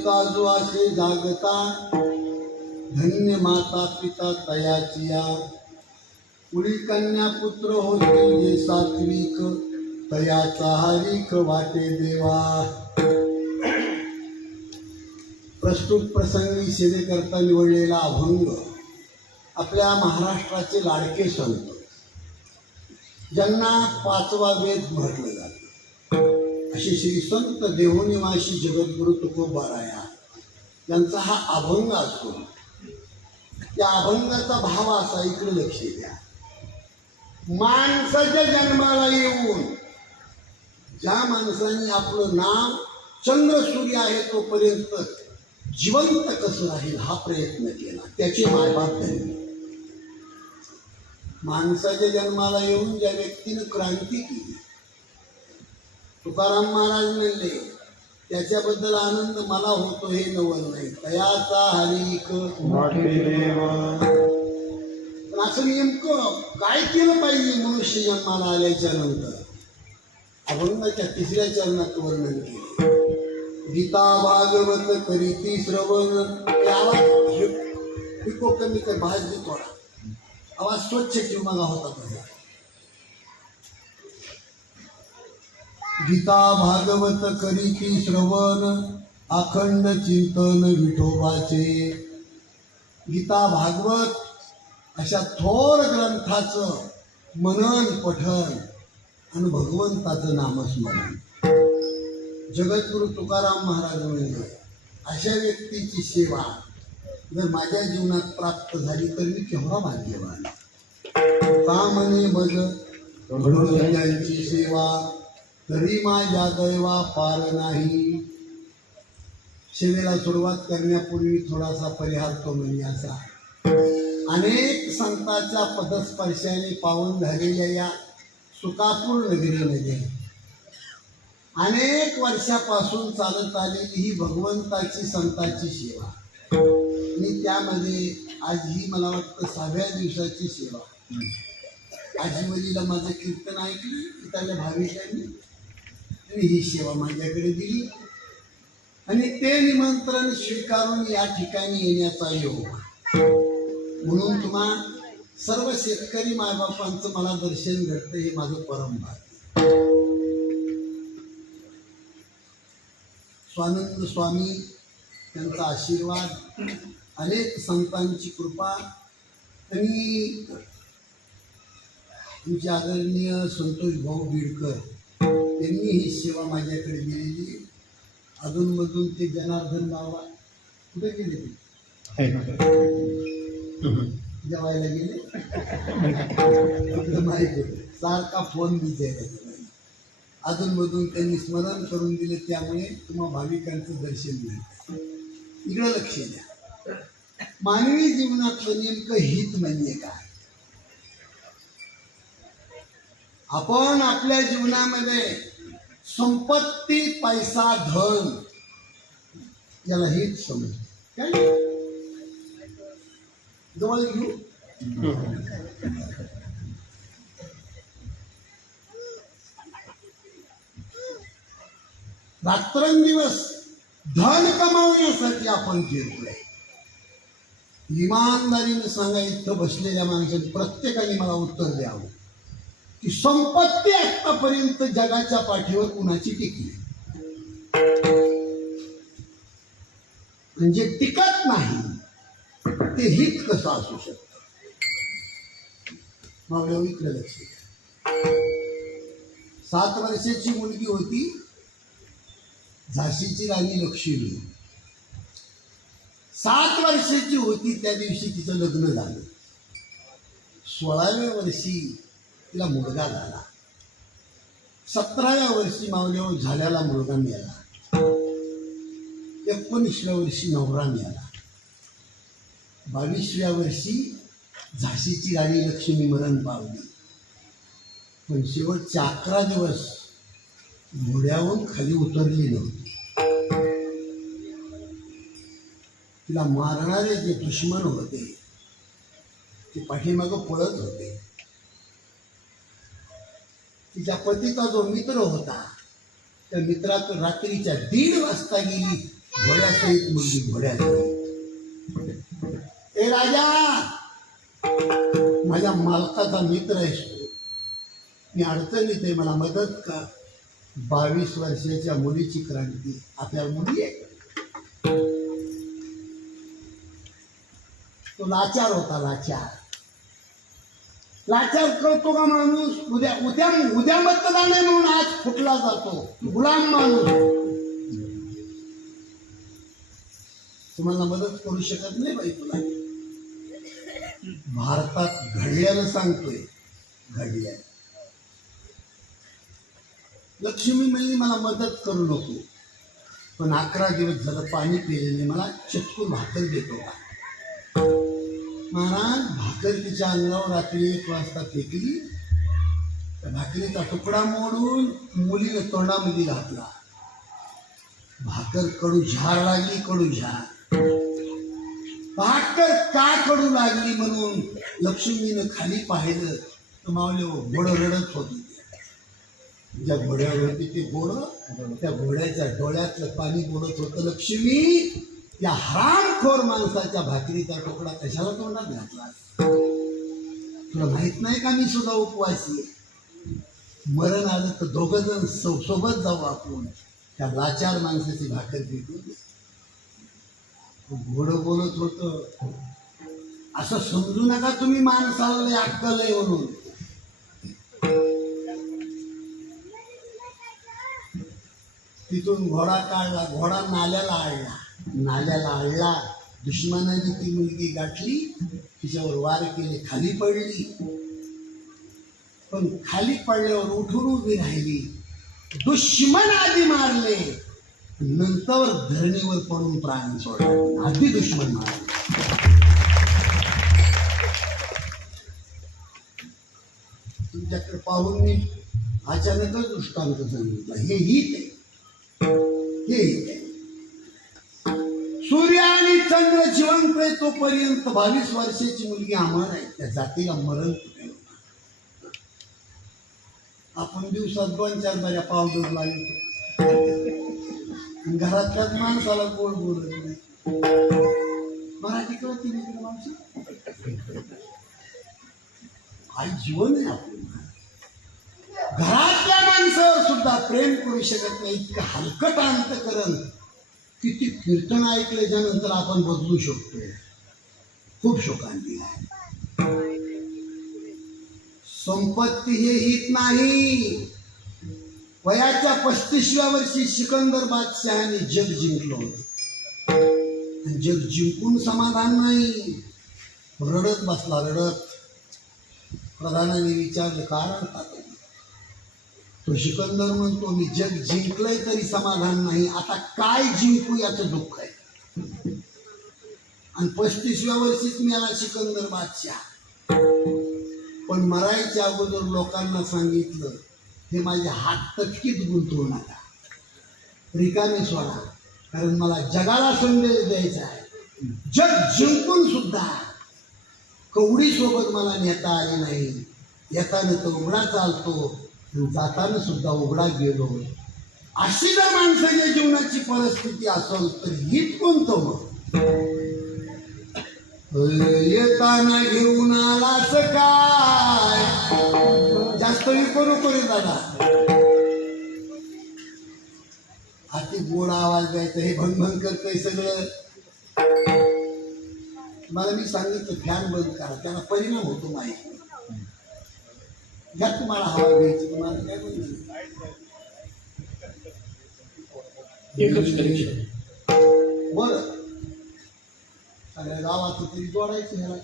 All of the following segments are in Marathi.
काजू असे जागता, धन्य माता पिता तयाचिया. पुढी कन्या पुत्र होते जे सात्विक, तयाचा हरिक वाटे देवा. प्रस्तुत प्रसंगी सेवेकरता निवडलेला अभंग आपल्या महाराष्ट्राचे लाडके संत, ज्यांना पाचवा वेद म्हटलं जातं, असे श्री संत देवनिवासी जगद्गुरु तुकोबाराया यांचा हा अभंग असतो. त्या अभंगाचा भाव असा, इकडे लक्ष द्या. माणसाच्या जन्माला येऊन ज्या माणसाने आपलं नाव चंद्र सूर्य आहे तोपर्यंत जिवंत कसं राहील हा प्रयत्न केला, त्याचे मायबाप धन्य. माणसाच्या जन्माला येऊन ज्या व्यक्तीनं क्रांती केली, तुकाराम महाराज म्हणले त्याच्याबद्दल आनंद मला होतो हे नवल नाही, तयाचा हरिक वाटे देवा. पण असं नेमकं काय केलं पाहिजे मनुष्य जन्माला आल्याच्या नंतर अभंगाच्या 3ऱ्या चरणात वर्णन केले. गीता भागवत करीती श्रवण. आवाज कमी कर, भाज दे थोडा, आवाज स्वच्छ ठेवू नका होता तुझा. गीता भागवत करीती श्रवण, अखंड चिंतन विठोबाचे. गीता भागवत अशा थोर ग्रंथाचं मनन पठन आणि भगवंताचं नामस्मरण. जगद्गुरु तुकाराम महाराज म्हणले अशा व्यक्तीची सेवा जर माझ्या जीवनात प्राप्त झाली तर मी केव्हा भाग्यवान. का म्हणे मग घडून त्यांची सेवा, तरी माझ्या दैवा पार नाही. सेवेला सुरुवात करण्यापूर्वी थोडासा परिहार तो म्हणजे असा. अनेक संतांच्या पदस्पर्शाने पावन झालेल्या या सुकापूर नगरीमध्ये अनेक वर्षापासून चालत आलेली ही भगवंताची संतांची सेवा, आणि त्यामध्ये आज ही मला वाटतं 6व्या दिवसाची सेवा. आजीवलीला माझं कीर्तन ऐकलं इथल्या भाविकांनी आणि ही सेवा माझ्याकडे दिली, आणि ते निमंत्रण स्वीकारून या ठिकाणी येण्याचा योग. म्हणून तुम्हा सर्व शेतकरी मायबापांचं मला दर्शन घडतं हे माझं परम भाग्य. स्वानंद स्वामी त्यांचा आशीर्वाद, अनेक संतांची कृपा, आणि आमचे आदरणीय संतोष भाऊ बीडकर यांनी ही सेवा माझ्याकडे दिलेली. अधूनमधून ते जनार्दन बाबा कुठे गेले, ते जेवायला गेले माहिती, सारखा फोन विचारायचा. अधूनमधून त्यांनी स्मरण करून दिले, त्यामुळे तुम्हा भाविकांचं दर्शन मिळतं. इकडं लक्ष द्या. मानवी जीवनातलं नेमकं हित म्हणजे काय? आपण आपल्या जीवनामध्ये संपत्ती, पैसा, धन याला हित समज काय जवळ घेऊ. रात्रंदिवस धन कमावण्यासाठी आपण फिरतोय. इमानदारीने सांगा, इथं बसलेल्या माणसाने प्रत्येकाने मला उत्तर द्यावं की संपत्ती आतापर्यंत जगाच्या पाठीवर कुणाची टिकली, म्हणजे टिकत नाही, ते हित कसं असू शकतं? मावळ्या इकडे लक्ष द्या. 7 वर्षाची मुलगी होती झाशीची राणी लक्ष्मी. 7 वर्षाची होती त्या दिवशी तिचं लग्न झालं. 16व्या वर्षी तिला मुलगा झाला. 17व्या वर्षी मावल्यावर झाल्याला मुलगा मिळाला. 19व्या वर्षी नवरा मिळाला. 22व्या वर्षी झाशीची राणी लक्ष्मी मरण पावली. पण शेवटचे 11 दिवस घोड्यावरून खाली उतरली नव्हती. तिला मारणारे जे दुश्मन होते ते पाठीमागं पळत होते. तिच्या पतीचा जो मित्र होता त्या मित्राकडे रात्रीच्या 1:30 वाजता गेली घोड्यासहित मुलगी घोड्यासहित. ए राजा, माझ्या मालकाचा मित्र आहेस तू, मी अडचणीत आहे, मला मदत कर. 22 वर्षाच्या मुलीची क्रांती. आपल्याला मुली आहे. तो लाचार होता, लाचार. लाचार करतो का माणूस? उद्या उद्या उद्या मतदान आहे म्हणून आज फुटला जातो. गुलाम माणूस. तुम्हाला मदत करू शकत नाही बाई तुला. भारतात घडल्याला सांगतोय, घडल्या. लक्ष्मी म्हणली मला मदत करू नको, पण 11 दिवस झालं पाणी पिलेले, मला चटकून भाकर देतो का? महाराज भाकर तिच्या अंगावर रात्री 1 वाजता फेकली. त्या भाकरीचा तुकडा मोडून मुलीने तोंडामध्ये घातला. भाकर कडू झार लागली, कडू झार. भाकर का कडू लागली म्हणून लक्ष्मीनं खाली पाहिलं तर मावले घोडं रडत होती. ज्या घोड्यावर होती ते घोडं, त्या घोड्याच्या डोळ्यातलं पाणी बोलत होतं. लक्ष्मी, या हरामखोर माणसाच्या भाकरीचा तुकडा कशाला तोंडात घातला? तुला माहित नाही का मी सुद्धा उपवासी आहे? मरण आलं तर 2 जण सोबत जाऊ आपण. त्या लाचार माणसाची भाकर फेकून. घोडं बोलत होतं, असं समजू नका तुम्ही माणसाला लय अक्कल आहे म्हणून. तिथून घोडा काढला, घोडा नाल्याला आणला. नाल्याला आणला, दुश्मनाने ती मुलगी गाठली, तिच्यावर वार केले, खाली पडली. पण खाली पडल्यावर उठून उभी राहिली. दुश्मन आधी मारले, नंतर धरणीवर पडून प्राण सोडले. आधी दुश्मन मारले. तुमच्याकडे पाहून मी अचानकच दृष्टांत सांगितला. हे हित आहे, हे हित आहे. सूर्य आणि चंद्र जिवंत आहे तोपर्यंत 22 वर्षाची मुलगी अमर आहे. त्या जातीला मरण कुठे होतं? आपण दिवसात 2-4 बऱ्या पावडर लावतो, घरातल्याच माणसाला गोड बोलत नाही. मराठी कळते नाही माणसं. काही जीवन आहे आपलं. घरातल्या माणसावर सुद्धा प्रेम करू शकत नाही. इतकं हलकट अंतकरण. किती कीर्तन ऐकल्याच्या नंतर आपण बदलू शकतो. खूप शोकांती आहे. संपत्ती हे हित नाही. वयाच्या 35व्या वर्षी सिकंदर बादशहाने जग जिंकलं होतं. जग जिंकून समाधान नाही, रडत बसला, रडत. प्रधानाने विचारलं कारण का? तो सिकंदर म्हणतो, मी जग जिंकलंय तरी समाधान नाही, आता काय जिंकू याचं दुःख आहे. आणि 35व्या वर्षीच मिळाला सिकंदर बादशाह. पण मरायच्या अगोदर लोकांना सांगितलं, हे माझे हात तटकीत गुंतवू नका, रिकामे सोडा, कारण मला जगाला संदेश द्यायचा आहे. जग जिंकून सुद्धा कवडी सोबत मला नेता आले नाही. येताना तर उघडा चालतो, जाताना सुद्धा उघडा गेलो. अशी जर माणसाच्या जीवनाची परिस्थिती असेल तर हित कोणतं मग? येताना घेऊन आलास काय? जास्त विको नको रे दादा. अति गोड आवाज द्यायचा, हे भंगभंग करतंय सगळं. मला मी सांगितलं फॅन बंद करा, त्याला परिणाम होतो माहिती. घ्या तुम्हाला हवा घ्यायची, तुम्हाला काय बोलतो बरं. सगळ्या गावाचं तरी जोडायचं ह्याला.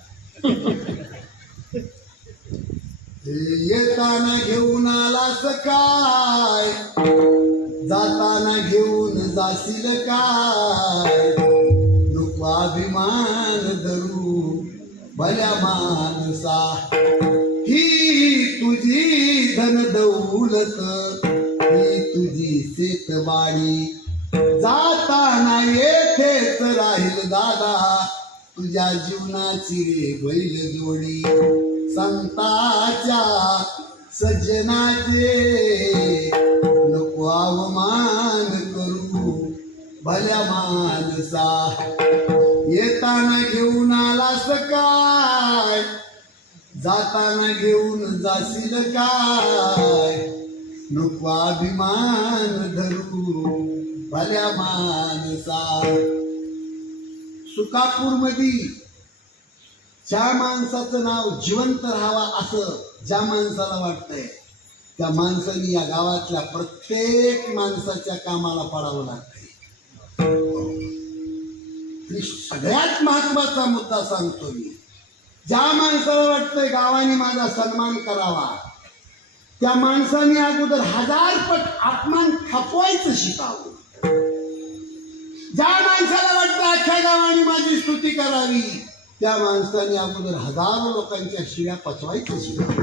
येताना घेऊन आलास काय, जाताना घेऊन जाशील काय? नको अभिमान धरू भल्या माणसा, ही तुझी धन दौलत, ही तुझी शेतबाडी. जाताना येथेच राहील दादा, तुझ्या जीवनाची रे बैल जोडी. संताच्या सज्जनाचे नको अवमान करू भल्या माणसा येताना घेऊन आलास काय, जाताना घेऊन जाशील काय, नको अभिमान धरू भल्या माणसा. सुकापूर मध्ये ज्या माणसाचं नाव जिवंत राहावा असं ज्या माणसाला वाटतंय त्या माणसाने या गावातल्या प्रत्येक माणसाच्या कामाला पडावं लागतंय. आणि सगळ्यात महत्वाचा मुद्दा सांगतो मी, ज्या माणसाला वाटतंय गावाने माझा सन्मान करावा त्या माणसाने अगोदर 1000 पट अपमान खपवायचं शिकावं. ज्या माणसाला वाटतं अख्ख्या गावाने माझी स्तुती करावी त्या माणसाने अगोदर 1000 लोकांच्या शिव्या पचवायचं शिकावं.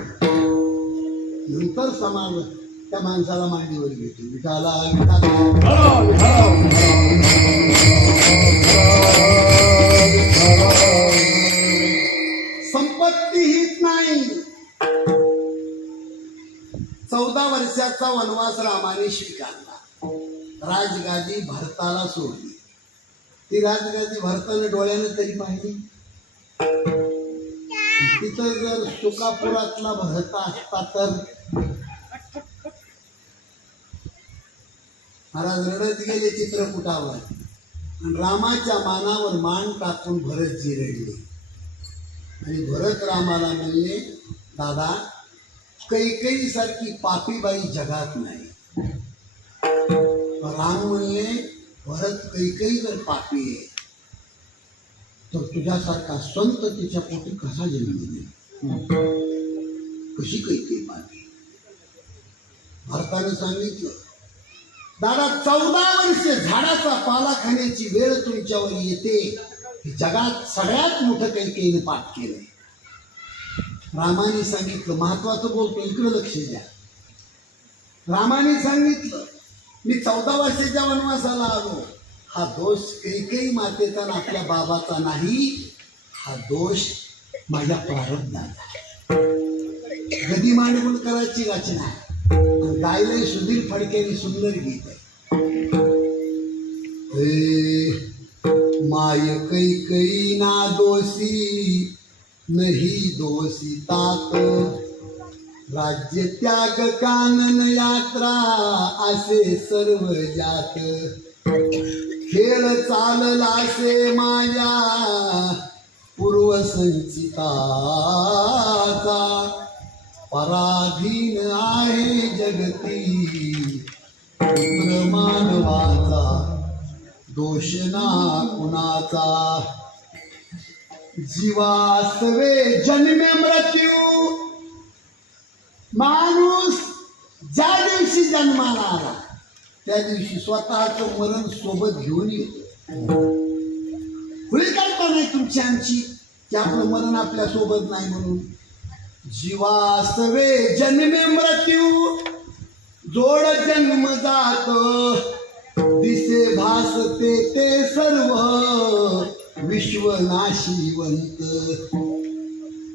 नंतर समाज त्या माणसाला मांडीवर घेतो. विठाला संपत्ती हीच नाही. 14 वर्षाचा वनवास रामाने स्वीकारला. राजगादी भरताला सोडली. ती राजगादी भरताना डोळ्यानं तरी पाहिली. तिथं जर सुकापुरातला भरता असता तर महाराज रडत गेले चित्रकूटावर आणि रामाच्या मानावर मान टाकून भरतजी रडले. आणि भरत रामाला म्हणले, दादा कैकेयी सारखी पापी बाई जगात नाही. राम म्हणले, भरत कैकेयी जर पापी आहे तर तुझ्यासारखा संत तिच्या पोटी कसा जन्म देईल? कशी कैकेयी पापी? भरताने सांगितलं, दादा 14 वर्ष झाडाचा पाला खाण्याची वेळ तुमच्यावर येते. जगात सगळ्यात मोठं कैकेयीने पाप केलंय. रामाने सांगितलं, महत्वाचं बोलतो इकडे लक्ष द्या. रामाने सांगितलं, मी 14 वर्षाच्या वनवासाला आलो. हा दोष कैकेयी मातेचा ना आपल्या बाबाचा नाही, हा दोष माझ्या प्रारब्धाचा. गदी मांडवून करायची रचना आहे. गायलंय सुधीर फडकेने सुंदर गीत आहे. माय कैकेयी ना दोषी नहीं दोषी तात, राज्य त्याग कानन यात्रा असे सर्व जात. खेळ चाललासे माझ्या पूर्वसंचिताचा, पराधीन आहे जगती पुत्र मानवाचा, दोष ना कुणाचा. जीवासवे जन्मे मृत्यू, माणूस ज्या दिवशी जन्माला आला त्या दिवशी स्वतःचं मरण सोबत घेऊन येतो. खुली कल्पना नाही तुमची आमची की आपलं मरण आपल्या सोबत नाही म्हणून. जीवासवे जन्मे मृत्यू, जोड जन्म जात, दिसे भासते ते सर्व विश्वनाशिवंत.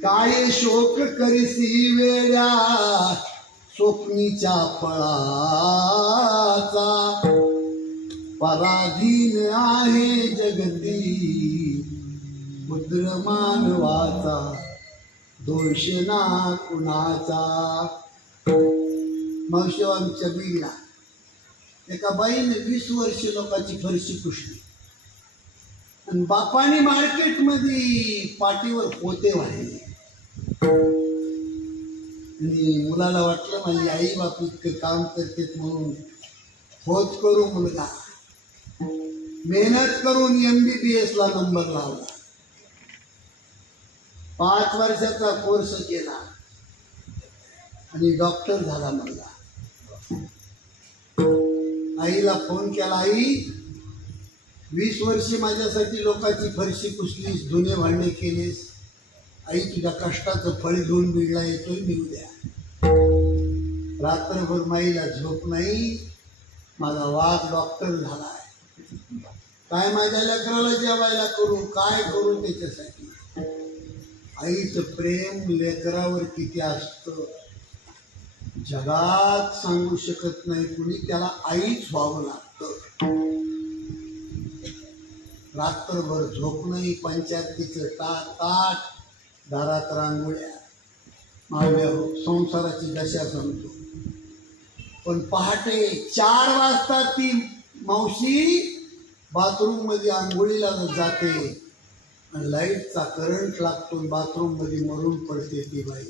काय शोक करिसी वेड्या स्वप्नीच्या फळाचा, पराधीन आहे जगती पुत्र मानवाचा, दोष ना कुणाचा. मावशी आमच्या बीडला एका बाईने 20 वर्ष लोकांची फरशी पुसली आणि बापाने मार्केटमध्ये पाठीवर पोते वाहिले. आणि मुलाला वाटलं माझी आई बाप इतकं काम करतेत म्हणून होत करू मुलगा. मेहनत करून MBBS ला नंबर लावला. 5 वर्षाचा कोर्स केला आणि डॉक्टर झाला मुलगा. आईला फोन केला, आई 20 वर्षे माझ्यासाठी लोकांची फरशी पुसलीस, धुणे भांडे केलेस. आई तुझ्या कष्टाचं फळ घेऊन बीडला येतोय मी उद्या. रात्रभर माईला झोप नाही. माझा वाघ डॉक्टर झालाय. काय माझ्या लेकराला जेवायला करू, काय करू त्याच्यासाठी. आईचं प्रेम लेकरावर किती असतं जगात सांगू शकत नाही कुणी. त्याला आईच व्हावं लागतं. रात्रभर झोप नाही, पंचायतीचं ताट, दारात रांगोळ्या, माझ्या संसाराची दशा सांगतो. पण पहाटे 4 वाजता ती मावशी बाथरूम मध्ये आंघोळीला जाते आणि लाईटचा करंट लागतो, बाथरूम मध्ये मरून पडते ती बाई.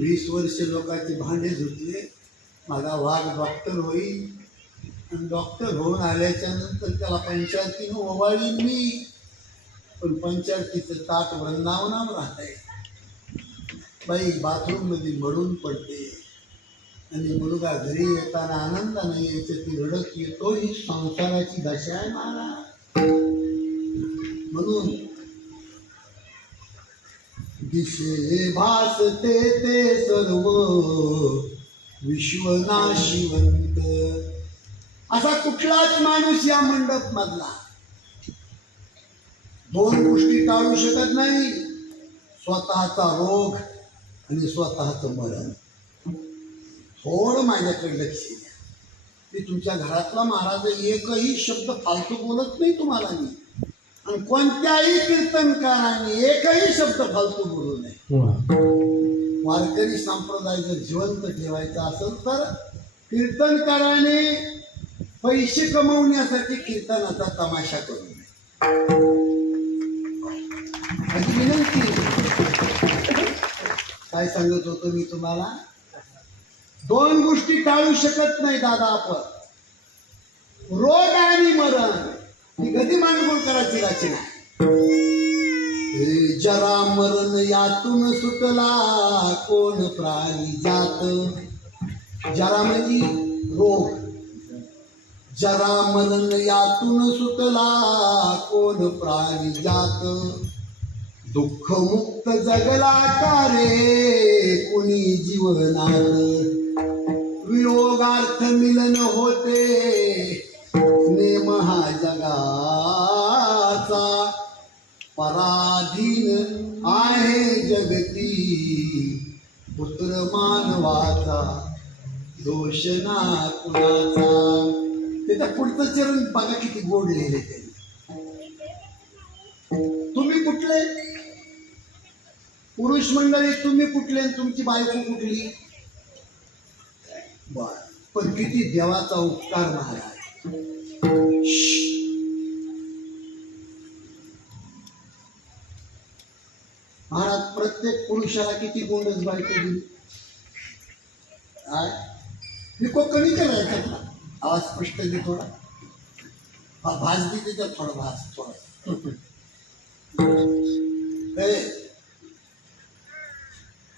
20 वर्ष लोकांचे भांडे धुतले. माझा वाघ डॉक्टर होईल आणि डॉक्टर होऊन आल्याच्या नंतर त्याला पंचायतीनं ओवाळी मी. पण पंचायतीचं ताट वृंदावनावर राहतंय. बाई बाथरूम मध्ये मरून पडते आणि मुलगा घरी येताना आनंदाने यायचं, ती रडत येतो. ही संसाराची दशा आहे महाराज. म्हणून दिशे भासते ते सर्व विश्वनाशिवंत. असा कुठलाच माणूस या मंडप मधला 2 गोष्टी टाळू शकत नाही, स्वतःचा रोग आणि स्वतःचं मरण. थोडं माझ्याकडे लक्ष द्या. मी तुमच्या घरातला महाराज एकही शब्द फालतू बोलत नाही तुम्हाला मी, आणि कोणत्याही कीर्तनकारांनी एकही शब्द फालतू बोलू नये. वारकरी संप्रदाय जर जिवंत ठेवायचा असेल तर कीर्तनकाराने पैसे कमवण्यासाठी कीर्तनाचा तमाशा करू नये. माझी विनंती. काय सांगत होतो मी तुम्हाला? 2 गोष्टी टाळू शकत नाही दादा आपण, रोग आणि मरण. ही गती मांडगुळकरांची रचना. जरा मरण यातून सुटला कोण प्राणी जात. जरा म्हणजे रोग, जरा मरण यातून सुटला कोण प्राणी जात. दुःख मुक्त जगला का रे कुणी जीवनात. वियोगार्थ मिलन होते नेम हा जगाचा. पराधीन आहे जगती पुत्र मानवाचा. दोष ना कुणाचा. त्याच्या पुढचं चरण बघा किती गोड लिहिले त्यांनी. तुम्ही कुठले पुरुष मंडळी, तुम्ही कुठले, तुमची बायको कुठली? बर, पण किती देवाचा उपकार महाराज. महाराज प्रत्येक पुरुषाला किती गोंडस बायको दिली. मी कमी करायचा आवाज स्पष्ट दे थोडा. भास देते तर थोडा भास थोडा.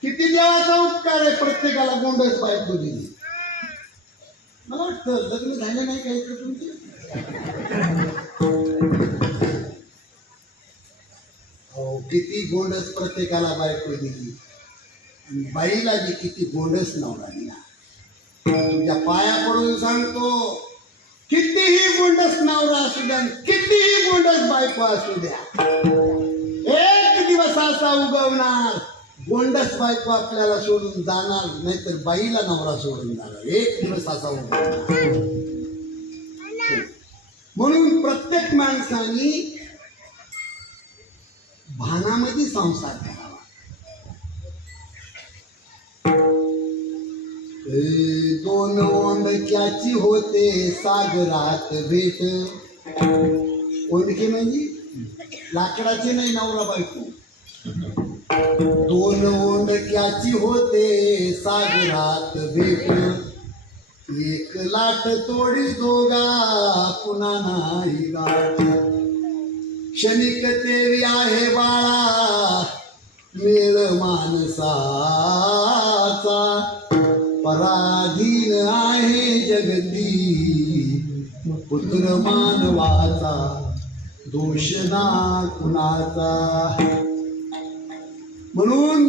किती देवाचा उपकार आहे, प्रत्येकाला गोंडस बायको दिली. मला वाटतं लग्न झालं नाही काही तर तुमचे. हो, किती गोंडस प्रत्येकाला बायको दिली. आणि बाईला बी किती गोंडस नवरा दिला. तुमच्या पाया पडून सांगतो, कितीही गोंडस नवरा असू द्या, कितीही गोंडस बायको असू द्या, एक दिवस असा उगवणार गोंडस बायको आपल्याला सोडून जाणार, नाहीतर बाईला नवरा सोडून जाणार. एक दिवस असा उगवणार. म्हणून प्रत्येक माणसाने भानामध्ये संसार करावा. दोन ओंडक्याची होते सागरात भेट. ओंडके म्हणजे लाकडाचे नाही, नवरा बायको. 2 ओंडक्याची होते सागरात भेट. एक लाट तोडी दोघा पुन्हा नाही गाठ. क्षणिक तेवी आहे बाळा मेळ माणसाचा. पराधीन आहे जगती पुत्र मानवाचा. दोष ना कुणाचा. म्हणून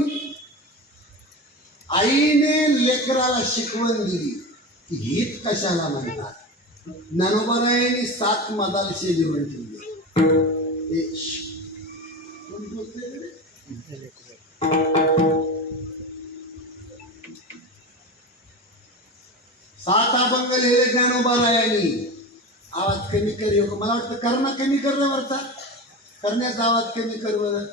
आईने लेकराला शिकवण दिली की हित कशाला म्हणतात. ज्ञानोबारायांनी 7 मदालशे लिहून ठेवले. 7 अभंग लिहिले ज्ञानोबारायांनी. आवाज कमी कर योग. मला वाटतं करणं कमी करणं वरचा करण्याचा आवाज कमी कर बरं.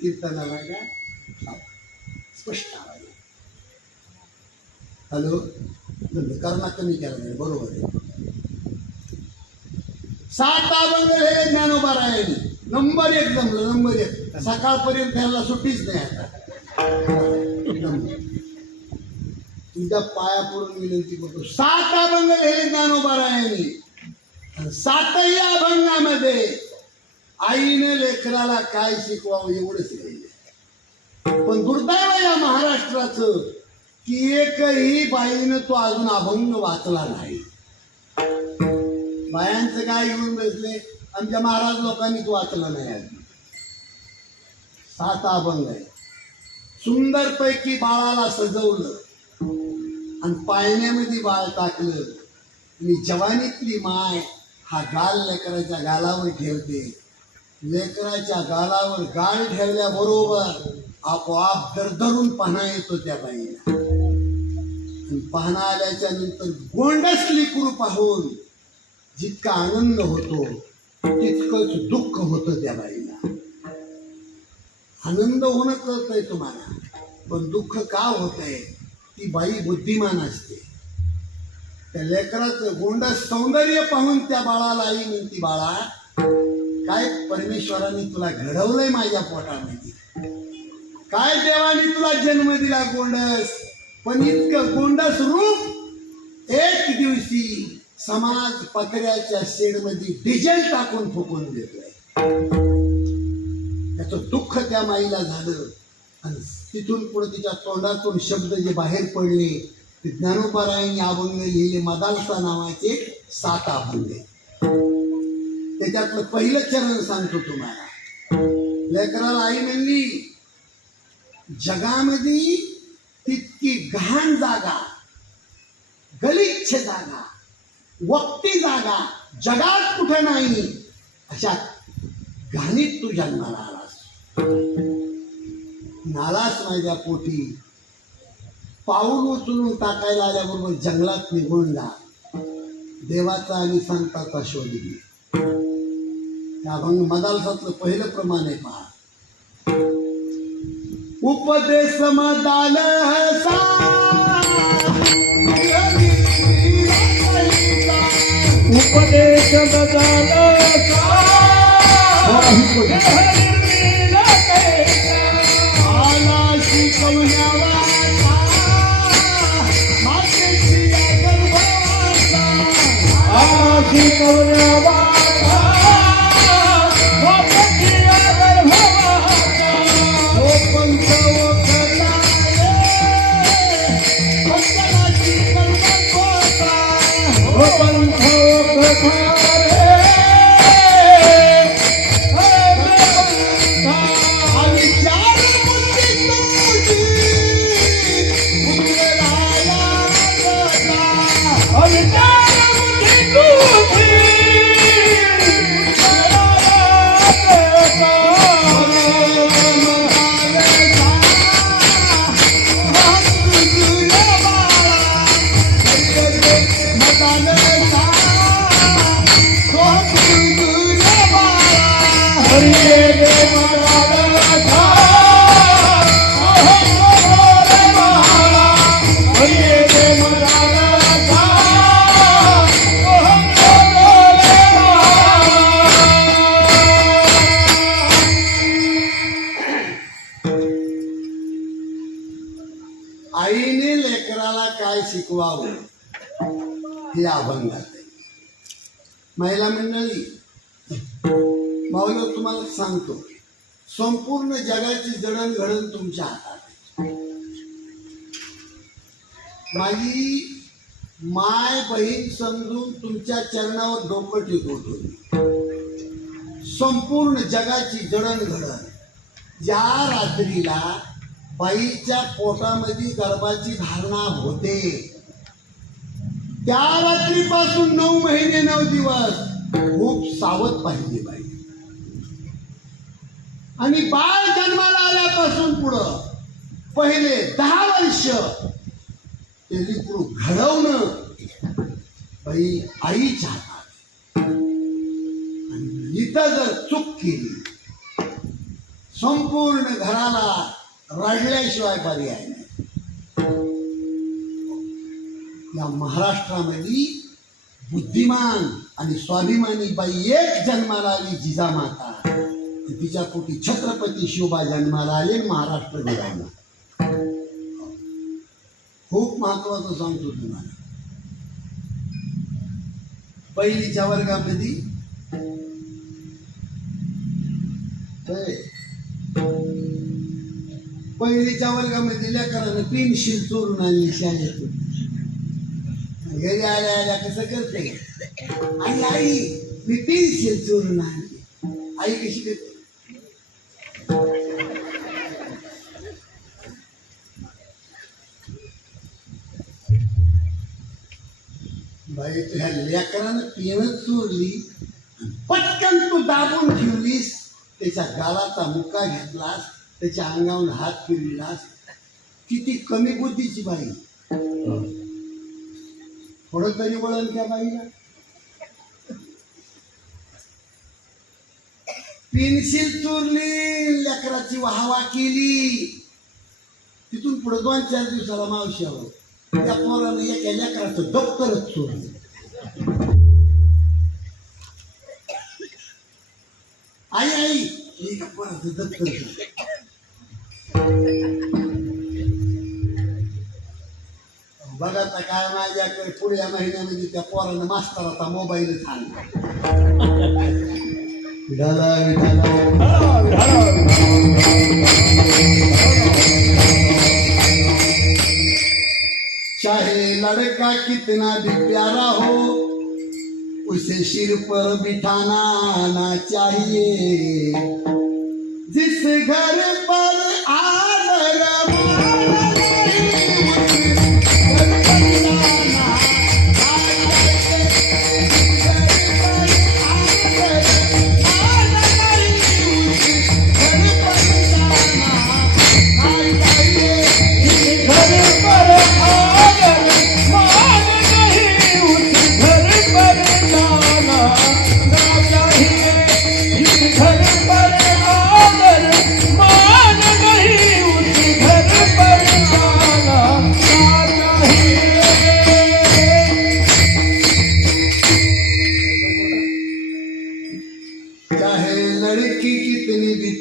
कीर्तनाला का स्पष्ट आवाज. हॅलो करणं कमी केला बरोबर आहे. 7 अभंग हे ज्ञानोबा रायांनी नंबर 1 जमलं. नंबर 1 सकाळपर्यंत त्याला सुट्टीच नाही आता. तुझ्या पाया पडून विनंती करतो. 7 अभंग लिहिले ज्ञानोबा रायांनी. 7ही अभंगामध्ये आईने लेकराला काय शिकवावं एवढंच लिहिले. पण दुर्दैव या महाराष्ट्राचं की एकही बाईनं तो अजून अभंग वाचला नाही. बायांचं काय घेऊन बसले. आमच्या महाराज लोकांनी तो वाचला नाही. अजून 7 अभंग आहे. सुंदरपैकी बाळाला सजवलं आणि पाळण्यामध्ये बाळ टाकलं आणि जवानीतली माय हा गाल लेकराच्या गालावर ठेवते. लेकराच्या गालावर गाल ठेवल्याबरोबर आपोआप दरदरून पाहणा येतो त्या बाईला. आणि पाहणा आल्याच्या नंतर गोंडस लेकरू पाहून जितका आनंद होतो तितकंच दुःख होतं त्या बाईला. आनंद होणं कळतंय तुम्हाला, पण दुःख का होतंय. ती बाई बुद्धिमान असते. त्या लेकराचं गोंडस सौंदर्य पाहून त्या बाळाला आई म्हणती, बाळा काय परमेश्वराने तुला घडवलंय माझ्या पोटामध्ये. काय देवाने तुला जन्म दिला गोंडस. पण इतकं गोंडस रूप एक दिवशी समाज पत्र्याच्या शेडमध्ये डिझेल टाकून फुकून देतोय. त्याचं दुःख त्या माईला झालं. आणि तिथून पुढे तिच्या तोंडातून शब्द जे बाहेर पडले ते ज्ञानोबा रायांनी अभंग लिहिले. मदालसा नावाचे 7 अभंग. त्याच्यातलं पहिलं चरण सांगतो तुम्हाला. लेकराला आई म्हणली, जगामध्ये तितकी घाण जागा, गलिच्छ जागा, वक्ती जागा जगात कुठं नाही. अशा घाणीत तू जन्माला आलास. नालास माझ्या पोटी. पाऊल उचलून टाकायला आल्याबरोबर जंगलात निघून जा. देवाचा आणि संताचा शोध घे. त्या अभंग मदालसातलं पहिलं प्रमाण आहे पहा. उपदेश मदाल सा उपदेश मदाल आला शिकवण्यावा मातेच्या गर्भाचा. आला शिकवण्यावा आईने लेकराला काय शिकवावं हे अभंगात आहे. महिला मंडळी, माऊली तुम्हाला सांगतो, संपूर्ण जगाची जडणघडण तुमच्या हातात आहे. माझी माय बहीण समजून तुमच्या चरणावर डोकं टिकवत होती. संपूर्ण जगाची जडणघडण ज्या रात्रीला बाईच्या पोटामध्ये गर्भाची धारणा होते त्या रात्रीपासून 9 महिने 9 दिवस खूप सावध पाहिजे बाई. आणि बाळ जन्माला आल्यापासून पुढं पहिले 10 वर्ष ते लेकरू घडवणं बाई आईच्या हातात. आणि इथं जर चूक केली संपूर्ण घराला रडल्याशिवाय पर्याय नाही. या महाराष्ट्रामध्ये बुद्धिमान आणि स्वाभिमानी बाई एक जन्माला आली, जिजामाता. तिच्या पोटी छत्रपती शिवबा जन्माला आले, महाराष्ट्र घडवला. खूप महत्वाचं सांगतो तुम्हाला. पहिलीच्या वर्गामध्ये लेकरानं पेन्सिल चोरून आणली शाळेतून. घरी आल्या आल्या कसं करते, आई आई मी पेन्सिल चोरून आणली. आई कशी करते, बाई तुझ्या लेकरानं पेनच चोरली, पटकन तू दाबून ठेवलीस, त्याच्या गालाचा मुक्का घेतलास, त्याच्या अंगावर हात फिरविलास. किती कमी बुद्धीची बाई. थोडं तरी वळण त्या बाईला. पेन्सिल चोरली, लेकराची वाहवा केली. तिथून पुढे 2-4 दिवसाला मावशी आहो, त्या पोरानं एका लेकराचं दप्तरच चोरलं. आई आई एका पोराचं दप्तर चोरलं. बघा आता काय माझ्याकडे पुढल्या महिन्यामध्ये त्या पोरानं मास्तराचा मोबाईलच आणला. चाहे लड़का कितना भी प्यारा हो, उसे सिर पर बिठाना आना चाहिए. जिस घर पर आदर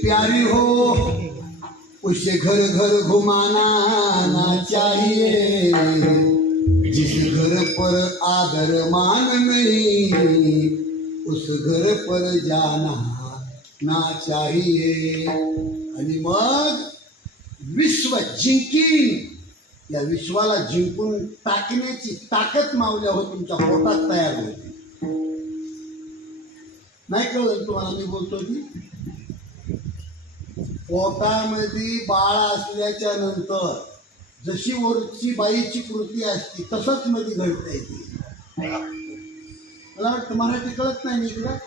प्यारी हो, उसे घर घर घुमाना आना चाहिए. जिस घर पर आदर मान नहीं, उस घर पर जाना ना चाहिए. आणि मग विश्व जिंकीन, या विश्वाला जिंकून टाकण्याची ताकद मावल्या हो तुमच्या पोटात तयार होते. नाही कळलं तुम्हाला मी बोलतो की पोटामध्ये बाळ असल्याच्या नंतर जशी वरची बाईची कृती असते तसंच मध्ये घडता येते. मला वाटतं मराठी कळत नाही इकडं.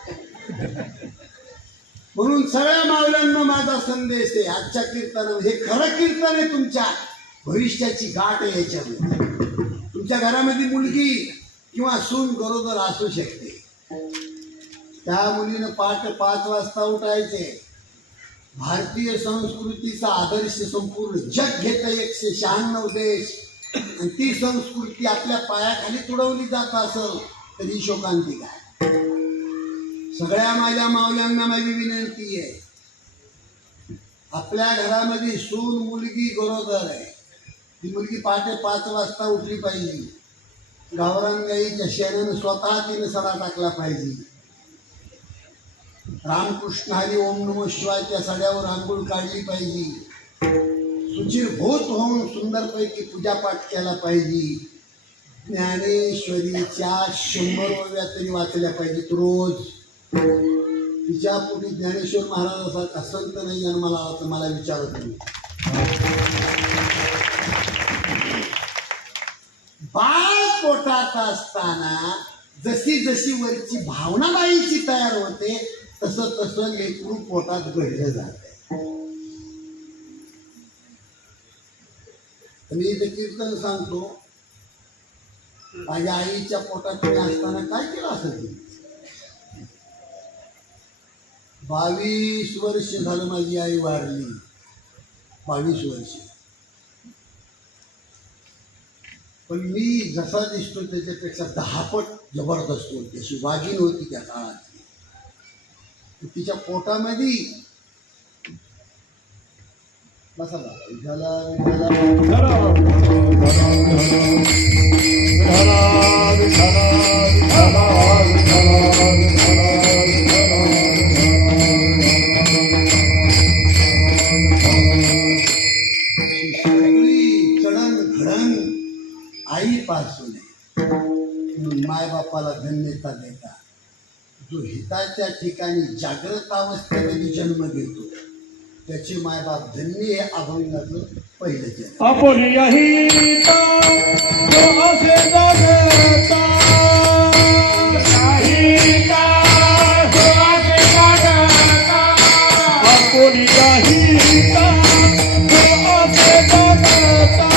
म्हणून सगळ्या मावल्यांना माझा संदेश आहे आजच्या कीर्तनामध्ये. हे खरं कीर्तन आहे, तुमच्या भविष्याची गाठ आहे याच्यामध्ये. तुमच्या घरामध्ये मुलगी किंवा सून गरोदर असू शकते. त्या मुलीनं पहाटे 5 वाजता उठायचे. भारतीय संस्कृतीचा आदर्श संपूर्ण जग घेतं, 196 देश. आणि ती संस्कृती आपल्या पायाखाली तुडवली जात असेल तरी शोकांती काय. सगळ्या माझ्या मावल्यांना माझी विनंती आहे, आपल्या घरामध्ये सून मुलगी गरोदर आहे, ती मुलगी पहाटे 5 वाजता उठली पाहिजे. गावरान गाईच्या शेणानं स्वतः तिने सडा टाकला पाहिजे. रामकृष्ण हरी ओम नमः शिवायच्या सड्यावर आंघोळ काढली पाहिजे. सुचिरभूत होऊन सुंदरपैकी पूजापाठ केला पाहिजे. ज्ञानेश्वरीच्या 100 ओव्या तरी वाचल्या पाहिजेत रोज. तिच्या पोटी ज्ञानेश्वर महाराजासारखा संत नाही जन्माला आला तर मला विचारत नाही. बाळ पोटात असताना जशी जशी वरची भावना बाईची तयार होते तसं तसं लेकरू पोटात घडलं जात. मी इथे कीर्तन सांगतो, माझ्या आईच्या पोटात मी असताना काय केलं असं ते 22 वर्ष झालं माझी आई वारली. 22 वर्ष. पण मी जसा दिसतो त्याच्यापेक्षा 10 पट जबरदस्त होती. अशी वाघीण होती त्या काळात. तिच्या पोटामध्ये बसा विठाला आईपासून मायबापाला धन्यता देता जो हिताच्या ठिकाणी जागृत अवस्थेमध्ये जन्म घेतो त्याचे मायबाप धन्य हे अभंगाचं पहिलं जन्म. आपण हिता जो असे जगता हिता जो असे जगता आपण हिता जो असे जगता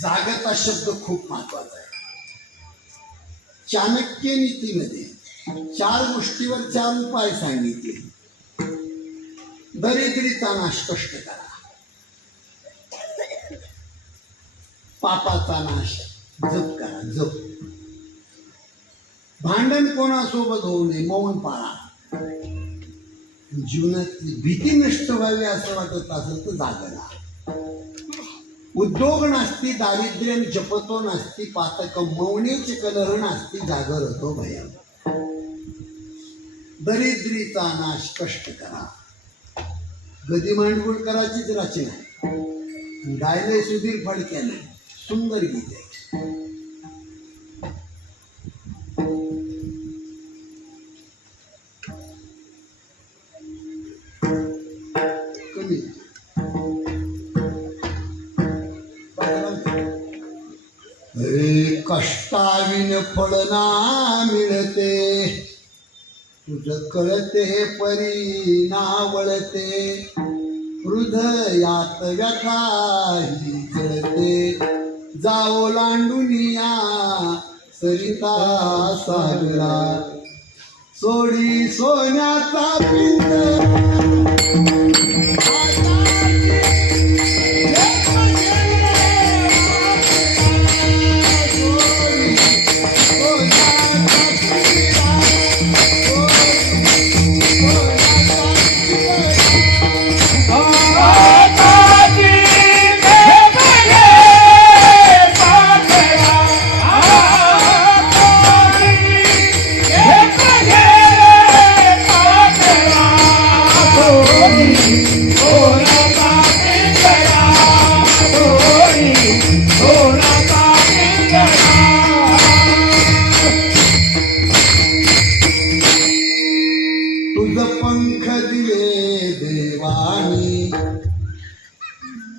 जागता शब्द खूप महत्वाचा आहे. चाणक्य नीतीमध्ये 4 गोष्टीवर 4 उपाय सांगितले. दरिद्रीचा नाश कष्ट करा, पापाचा नाश जप करा, जप. भांडण कोणासोबत होऊ नये, मौन पाळा. जीवनातली भीती नष्ट व्हावी असं वाटत असेल तर जागरा. उद्योग नास्ती दारिद्र्य जपतो नास्ती पातक मौनेच कलह नास्ती जागरतो भयम. दरिद्रीचा नाश कष्ट करा. गदी मांडगुळकराचीच रचना आहे. गायले सुधीर फडक्याने. सुंदर गीत आहे. कमी कष्टाविन फळ ना मिळते तुझ कळते परी ना वळते हृदयात व्यथा ही जळते जाओ लांडुनिया सरिता सागरा सोडी सोन्याचा पिंड पंख दिले देवानी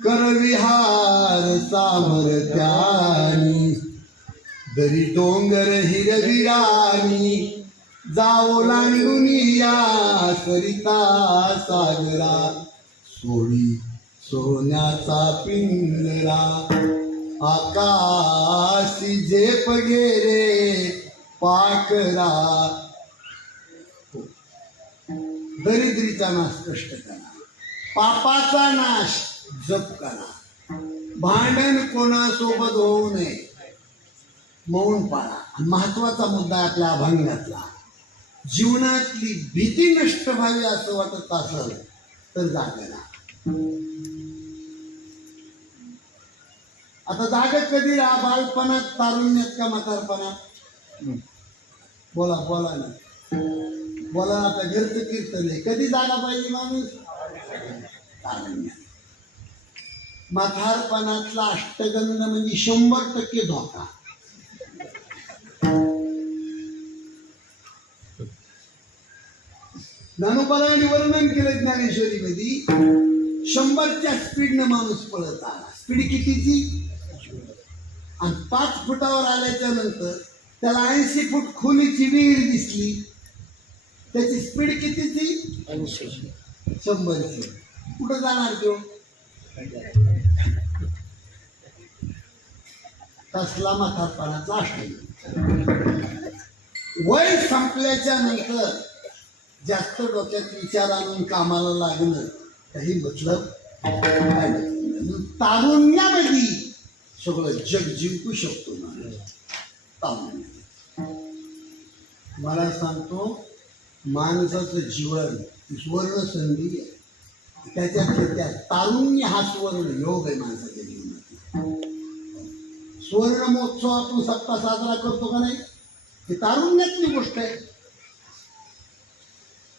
करविहार सामर्थ्यानी दरी डोंगर हिरविरानी जाओ लांडुनिया सरिता सागरा सोडी सोन्याचा पिंजरा आकाशी झेप गेरे पाखरा. दरिद्रीचा नाश कष्ट करा, पापाचा नाश जप करा, भांडण कोणासोबत होऊ नये, मौन पाळा. महत्वाचा मुद्दा आपल्या अभंगातला जीवनातली भीती नष्ट व्हावी असं वाटत असेल तर जागेना. आता जागा कधी राहा, बालपणात, तारुण्यात का म्हातारपणात? बोला बोला ना, बोला. आता घरचं कीर्तन आहे, कधी जागा पाहिजे माणूस? तारुण्यात. म्हातारपणातला अष्टगंध म्हणजे 100% धोका. ज्ञानोबारांनी वर्णन केलं ज्ञानेश्वरी मध्ये, 100च्या स्पीडनं माणूस पळत आला. स्पीड कितीची? आणि 5 फुटावर आल्याच्या नंतर त्याला 80 फूट खोलीची विहीर दिसली, त्याची स्पीड कितीची? 100ची. कुठं जाणार तो? कसला म्हातारपणाचा अष्टगंध. वय संपल्याच्या नंतर जास्त डोक्यात विचार आणून कामाला लागणं काही मतलब नाही. तारुण्यामध्ये सगळं जग जिंकू शकतो ना. तारुण्य मला सांगतो, माणसाचं जीवन सुवर्ण संधी आहे. त्याच्यात त्या तारुण्य हा सुवर्ण योग आहे माणसाच्या जीवनात. सुवर्ण महोत्सव आपण सप्ताह साजरा करतो का नाही? ही तारुण्यातली गोष्ट आहे.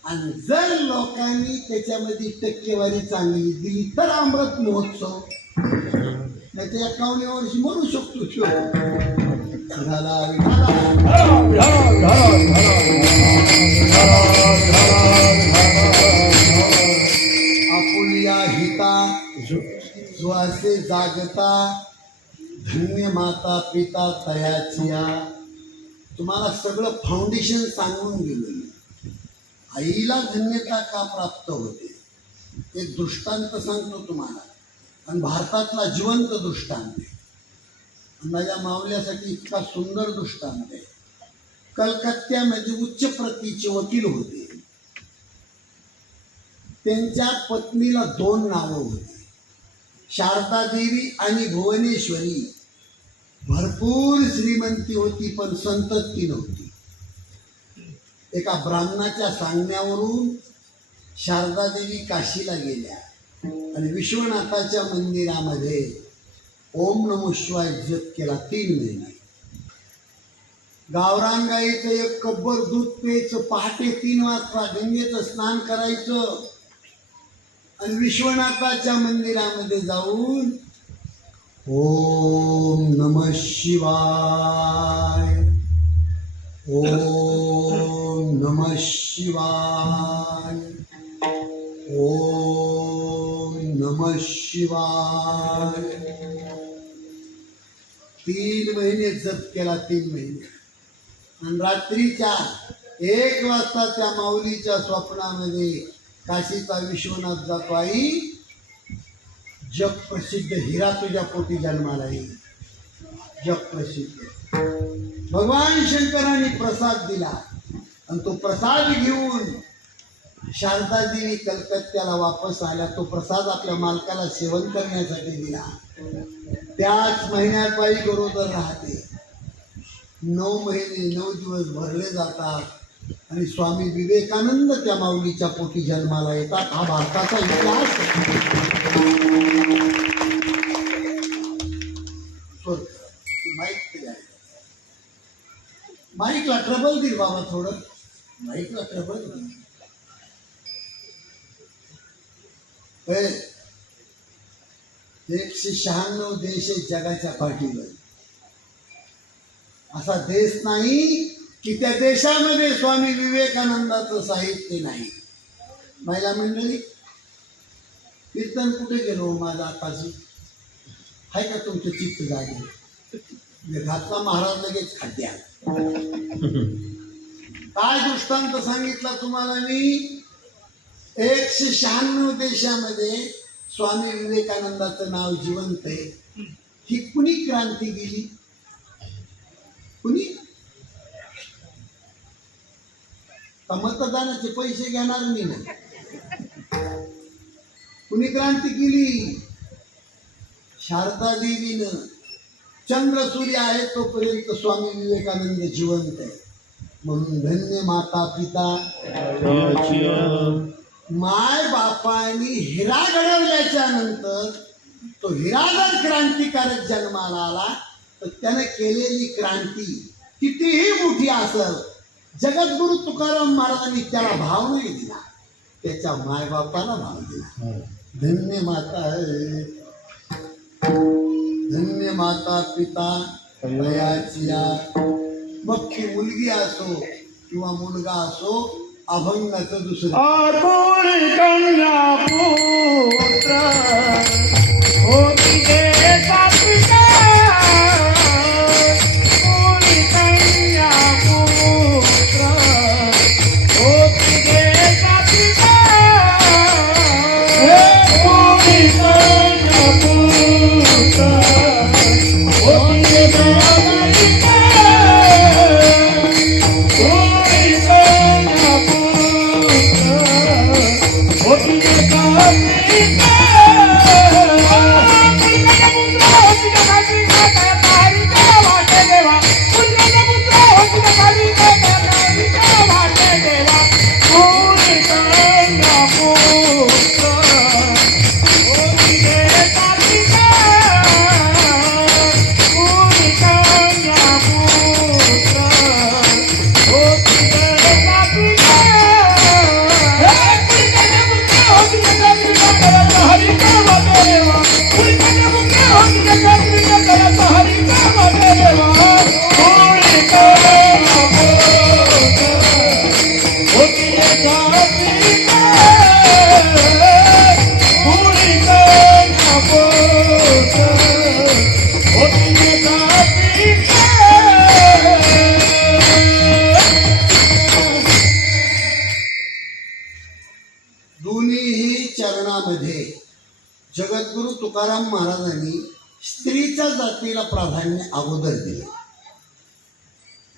आणि जर लोकांनी त्याच्यामध्ये टक्केवारी चांगली दिली तर अमृत महोत्सव. नाही तर 51 वर्षी म्हणू शकतो आपुलिया हिता जो असे जागता, धन्य माता पिता तयाचिया. तुम्हाला सगळं फाउंडेशन सांगून गेलं. आईला धन्यता का प्राप्त होते? एक दृष्टांत सांगतो तुम्हाला, आणि भारतातला जिवंत दृष्टांत आहे. माझ्या मावल्यासाठी इतका सुंदर दृष्टांत आहे. कलकत्त्यामध्ये उच्च प्रतीचे वकील होते. त्यांच्या पत्नीला 2 नावं होती, शारदा देवी आणि भुवनेश्वरी. भरपूर श्रीमंती होती पण संतती नव्हती. एका ब्राह्मणाच्या सांगण्यावरून शारदा देवी काशीला गेल्या आणि विश्वनाथाच्या मंदिरामध्ये ओम नमः शिवाय जप केला 3 महिने. गावरान गाईचं 1 कब्बर दूध प्यायचं, पहाटे 3 वाजता गंगेचं स्नान करायचं आणि विश्वनाथाच्या मंदिरामध्ये जाऊन ओम नमः शिवाय, ओम नमः शिवाय, ओम नमः शिवाय 3 महिने जप केला. 3 महिने. आणि रात्रीच्या 1 वाजता त्या माऊलीच्या स्वप्नामध्ये काशीचा विश्वनाथ जातो, आई जग प्रसिद्ध हिरा तुझ्या पोटी जन्माला येईल. जग प्रसिद्ध. भगवान शंकरांनी प्रसाद दिला आणि तो प्रसाद घेऊन शारदा देवी कलकत्त्याला वापस आल्या. तो प्रसाद आपल्या मालकाला सेवन करण्यासाठी दिला. त्याच महिन्यात बाई गरोदर राहते. 9 महिने 9 दिवस भरले जातात आणि स्वामी विवेकानंद त्या माऊलीच्या पोटी जन्माला येतात. हा भारताचा इतिहास. माईकला ट्रबल दे बाबा, थोडं माईकला ट्रबल दे. 196 देश आहेत जगाच्या पाठीवर. असा देश नाही की त्या देशामध्ये स्वामी विवेकानंदाचं साहित्य नाही. महिला मंडळी, कीर्तन कुठे गेलो माझा आताची? आहे का तुमचं चित्त जागे? घातला महाराज लगेच खात्या. काय दृष्टांत सांगितला तुम्हाला मी? 196 देशामध्ये स्वामी विवेकानंदाचं नाव जिवंत आहे. ही कुणी क्रांती केली? कुणी? मतदानाचे पैसे घेणार मी नाही. कुणी क्रांती केली? शारदा देवीनं. चंद्र सूर्य आहे तोपर्यंत स्वामी विवेकानंद जिवंत आहे. म्हणून धन्य माता पिता माय बापाने हिरा घडवल्याच्या नंतर तो हिरा जर क्रांतिकारक जन्माला आला तर त्याने केलेली क्रांती कितीही मोठी असेल, जगद्गुरु तुकाराम महाराजांनी त्याला भाव नाही दिला, त्याच्या मायबापाला भाव दिला. धन्य माता है, धन्य माता पिता दयाचिया. मग ती मुलगी असो किंवा मुलगा असो, अभंगाचं दुसरं आकुळी कन्या पुत्र होती देसा पिता. आकुळी कन्या पुत्र होती देसा पिता. आकुळी कन्या पुत्र होती देसा पिता. दोन्हीही चरणामध्ये जगद्गुरु तुकाराम महाराजांनी स्त्रीच्या जातीला प्राधान्य अगोदर दिले.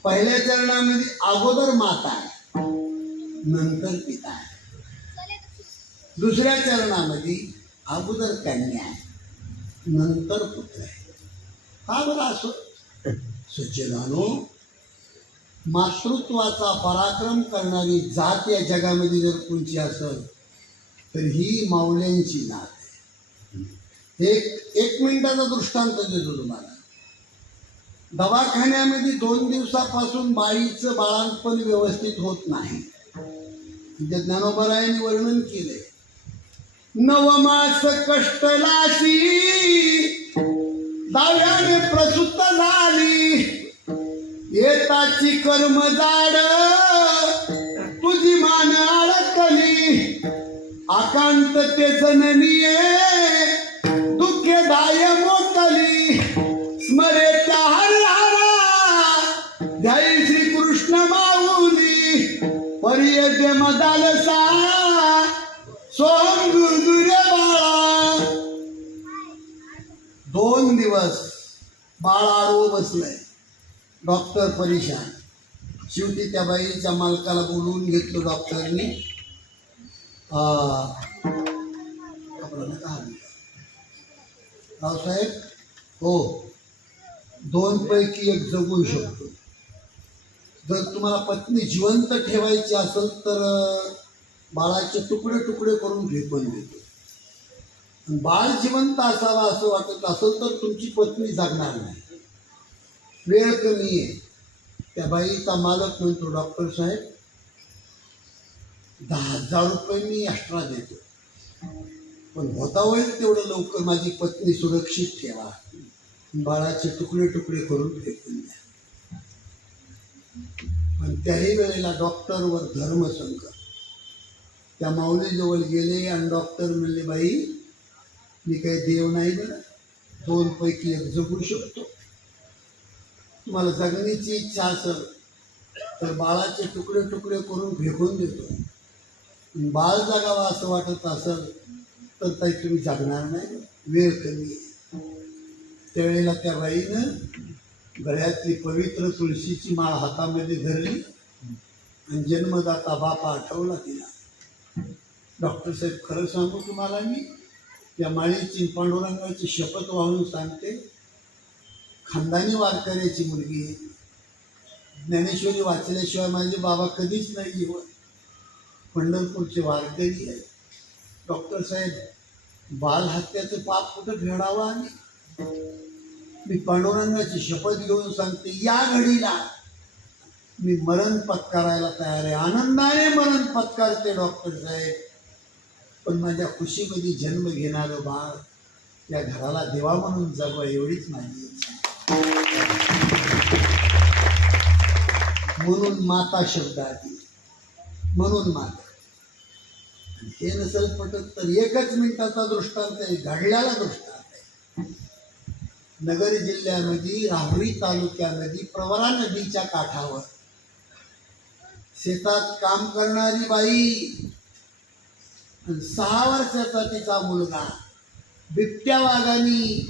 पहिल्या चरणामध्ये अगोदर माता आहे, नंतर पिता आहे. दुसऱ्या चरणामध्ये अगोदर कन्या आहे, नंतर पुत्र आहे. का बरं असो? सज्जनानो, मातृत्वाचा पराक्रम करणारी जात या जगामध्ये जर कोणची असेल तर ही माऊल्यांची नात आहे. एक मिनिटाचा दृष्टांत देतो तुम्हाला. दवाखान्यामध्ये 2 दिवसापासून बाईचं बाळंतपण व्यवस्थित होत नाही. म्हणजे ज्ञानोबरायांनी वर्णन केलंय. 9 मास कष्टलासी दाव्याने प्रसूत झाली, येताची कर्म जाड तुझी मान अडकली. आकांत ते जननीये दुःखे दाय मोकली. स्मरे त्या हरिहरा ध्याई श्री कृष्ण माऊली. परियद्य मदालसा सोम गुरुदुरे बाळा. 2 दिवस बाळ आडवं बसलंय. डॉक्टर परेशान. शेवटी त्या बाईच्या मालकाला बोलवून घेतलं डॉक्टरनी. रावसाहेब, हो, 2 पैकी 1 जगू शकतो. जर तुम्हाला पत्नी जिवंत ठेवायची असेल तर बाळाचे तुकडे तुकडे करून फेकून देतो. बाळ जिवंत असावा असं वाटत असेल तर तुमची पत्नी जगणार नाही. वेळ कमी आहे. त्या बाईचा मालक म्हणतो, डॉक्टर साहेब 10,000 रुपये मी एक्स्ट्रा देतो, पण होता होईल तेवढं लवकर माझी पत्नी सुरक्षित ठेवा. बाळाचे तुकडे तुकडे करून फेकून द्या. पण त्याही वेळेला डॉक्टरवर धर्मसंकट. त्या माऊलीजवळ गेले आणि डॉक्टर म्हणले, बाई मी काही देव नाही बरं, 2 पैकी 1 जगू शकतो. तुम्हाला जगण्याची इच्छा असेल तर बाळाचे तुकडे तुकडे करून फेकून देतो. बाळ जगावा असं वाटत असेल तर ताई तुम्ही जगणार नाही, वेळ कमी आहे. त्यावेळेला त्या बाईनं गळ्यातली पवित्र तुळशीची माळ हातामध्ये धरली आणि जन्मदाता बापा आठवला तिला. डॉक्टर साहेब, खरं सांगू तुम्हाला, मी त्या माळीची पांडुरंगाची शपथ वाहून सांगते, खानदानी वारकऱ्याची मुलगी आहे. ज्ञानेश्वरी वाचल्याशिवाय माझे बाबा कधीच नाही जीवन. पंढरपूरचे वारकरी आहेत. डॉक्टर साहेब, बालहत्याचं पाप कुठं फेडावं आम्ही? मी पांडुरंगाची शपथ घेऊन सांगते, या घडीला मी मरण पत्करायला तयार आहे. आनंदाने मरण पत्कारते डॉक्टर साहेब. पण माझ्या खुशीमध्ये जन्म घेणारं बाळ या घराला देवा म्हणून जगवा, एवढीच माझी इच्छा. म्हणून माता शब्द आधी, म्हणून माता. हे नसेल पटत तर एकच मिनिटाचा दृष्टांत आहे, घडल्याला दृष्टांत आहे. नगर जिल्ह्यामध्ये राहुरी तालुक्यामध्ये प्रवरा नदीच्या काठावर शेतात काम करणारी बाई, 6 वर्षाचा तिचा मुलगा बिबट्या वाघाने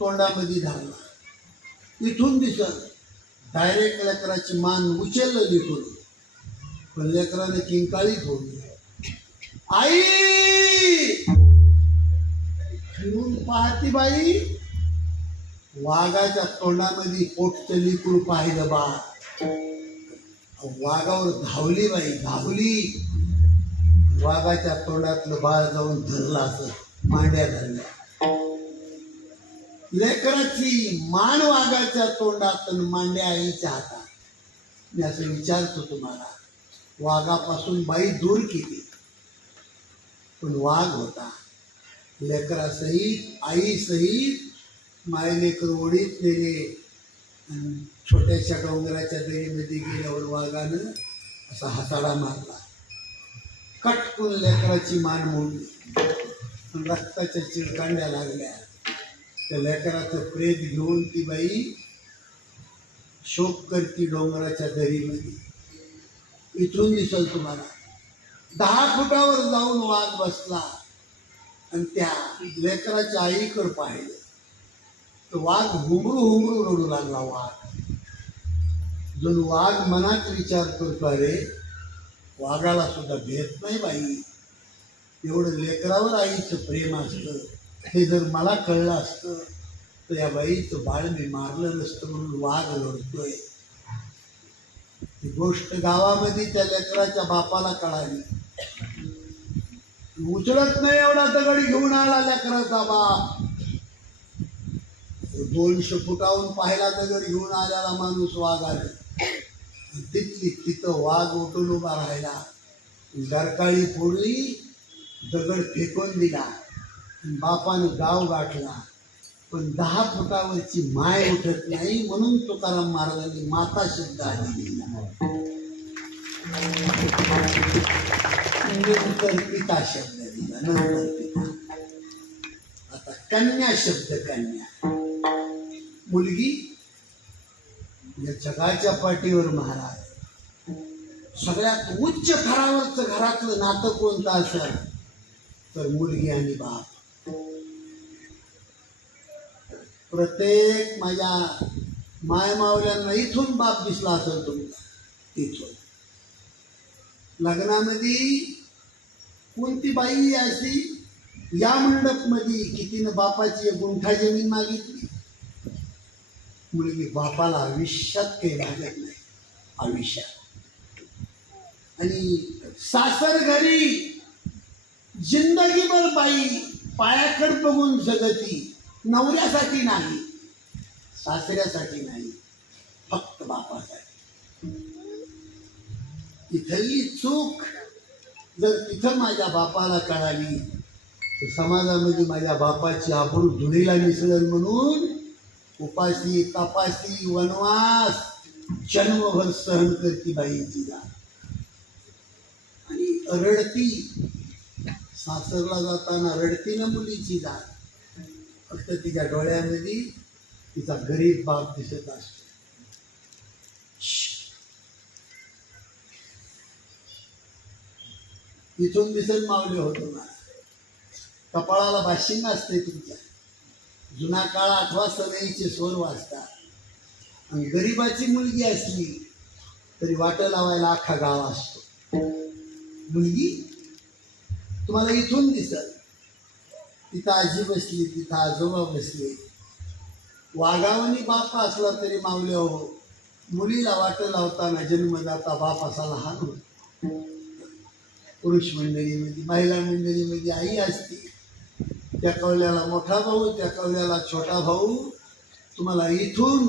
तोंडामध्ये धरला. इथून दिसत डायरेक्ट लेकराची मान उचललं लिटून, पण लेकराने किंकाळी फोडली. आई! फिरून पाहती बाई, वाघाच्या तोंडामध्ये पोटचं लिकूर पाहिलं बा. वाघावर धावली बाई, धावली. वाघाच्या तोंडातलं बाळ जाऊन धरलं, असं मांड्या धरल्या. लेकराची मान वाघाच्या तोंडात आणि मांड्या आईच्या हातात. मी असं विचारतो तुम्हाला, वाघापासून बाई दूर केली, पण वाघ होता. लेकरासहित आईसहित मायलेकर ओढीत नेले आणि छोट्याशा डोंगराच्या दरीमध्ये गेल्यावर वाघानं असा हसाडा मारला. कटकून लेकराची मान मोडली, रक्ताच्या चिरकांड्या लागल्या. त्या लेकराचं प्रेत घेऊन ती बाई शोक करती डोंगराच्या दरीमध्ये. इथून दिसल तुम्हाला. 10 फुटावर जाऊन वाघ बसला आणि त्या लेकराच्या आईकडे पाहिलं तर वाघ हुंबरू हुंबरू रडू लागला. वाघ जणू वाघ मनात विचार करतो, अरे वाघाला सुद्धा भेट नाही बाई. एवढं लेकरावर आईचं प्रेम असतं, हे जर मला कळलं असतं तर या बाईचं बाळ मी मारलं नसतं म्हणून वाघ रडतोय. ही गोष्ट गावामध्ये त्या लेकराच्या बापाला कळाली. उचलत नाही एवढा दगड घेऊन आला लेकराचा बाप. 200 फुटाहून पाहिला दगड घेऊन आलेला माणूस वाघाने. तिथं वाघ उठून उभा राहिला, डरकाळी फोडली, दगड फेकून दिला. बापानं गाव गाठला, पण 10 फुटावरची माय उठत नाही म्हणून तुकाराम महाराजांनी माता शब्द आधी दिला. नंतर पिता शब्द दिला, नंतर पिता. आता कन्या शब्द, कन्या मुलगी. या जगाच्या पाठीवर महाराज सगळ्यात उच्च थरावरचं घरातलं नातं कोणतं असेल तर मुलगी आणि बाप. प्रत्येक माझ्या मायमावल्यांना इथून बाप दिसला असेल तुमचा. इथून लग्नामध्ये कोणती बाई अशी या मंडपमध्ये की तिनं बापाची 1 गुंठा जमीन मागितली? मुलगी बापाला आयुष्यात काही लागत नाही, आयुष्यात. आणि सासर घरी जिंदगीभर बाई पायाकडे बघून जगती, नवऱ्यासाठी नाही, सासऱ्यासाठी नाही, फक्त बापासाठी. इथली चूक जर तिथं माझ्या बापाला कळाली तर समाजामध्ये माझ्या बापाची आबरू धुळीला मिसळल म्हणून उपाशी, तपासी, वनवास जन्मभर सहन करती बाईची जात. आणि रडती, सासरला जाताना रडती ना मुलीची जात. फक्त तिच्या डोळ्यामध्ये तिचा गरीब बाप दिसत असतो. इथून दिसत मावले होतो ना. कपाळाला बाशिंग असते तुमच्या. जुना काळ आठवा सनईचे स्वर वाजतात. आणि गरीबाची मुलगी असली तरी वाट लावायला अख्खा गाव असतो. मुलगी तुम्हाला इथून दिसत. तिथं आजी बसली, तिथं आजोबा बसले. वाघावणी बाप असला तरी मावले हो मुलीला वाट लावताना जन्मदाता बाप असा लहान होता. पुरुष मंडळीमध्ये महिला मंडळीमध्ये आई असते. त्या कवल्याला मोठा भाऊ, त्या कवल्याला छोटा भाऊ. तुम्हाला इथून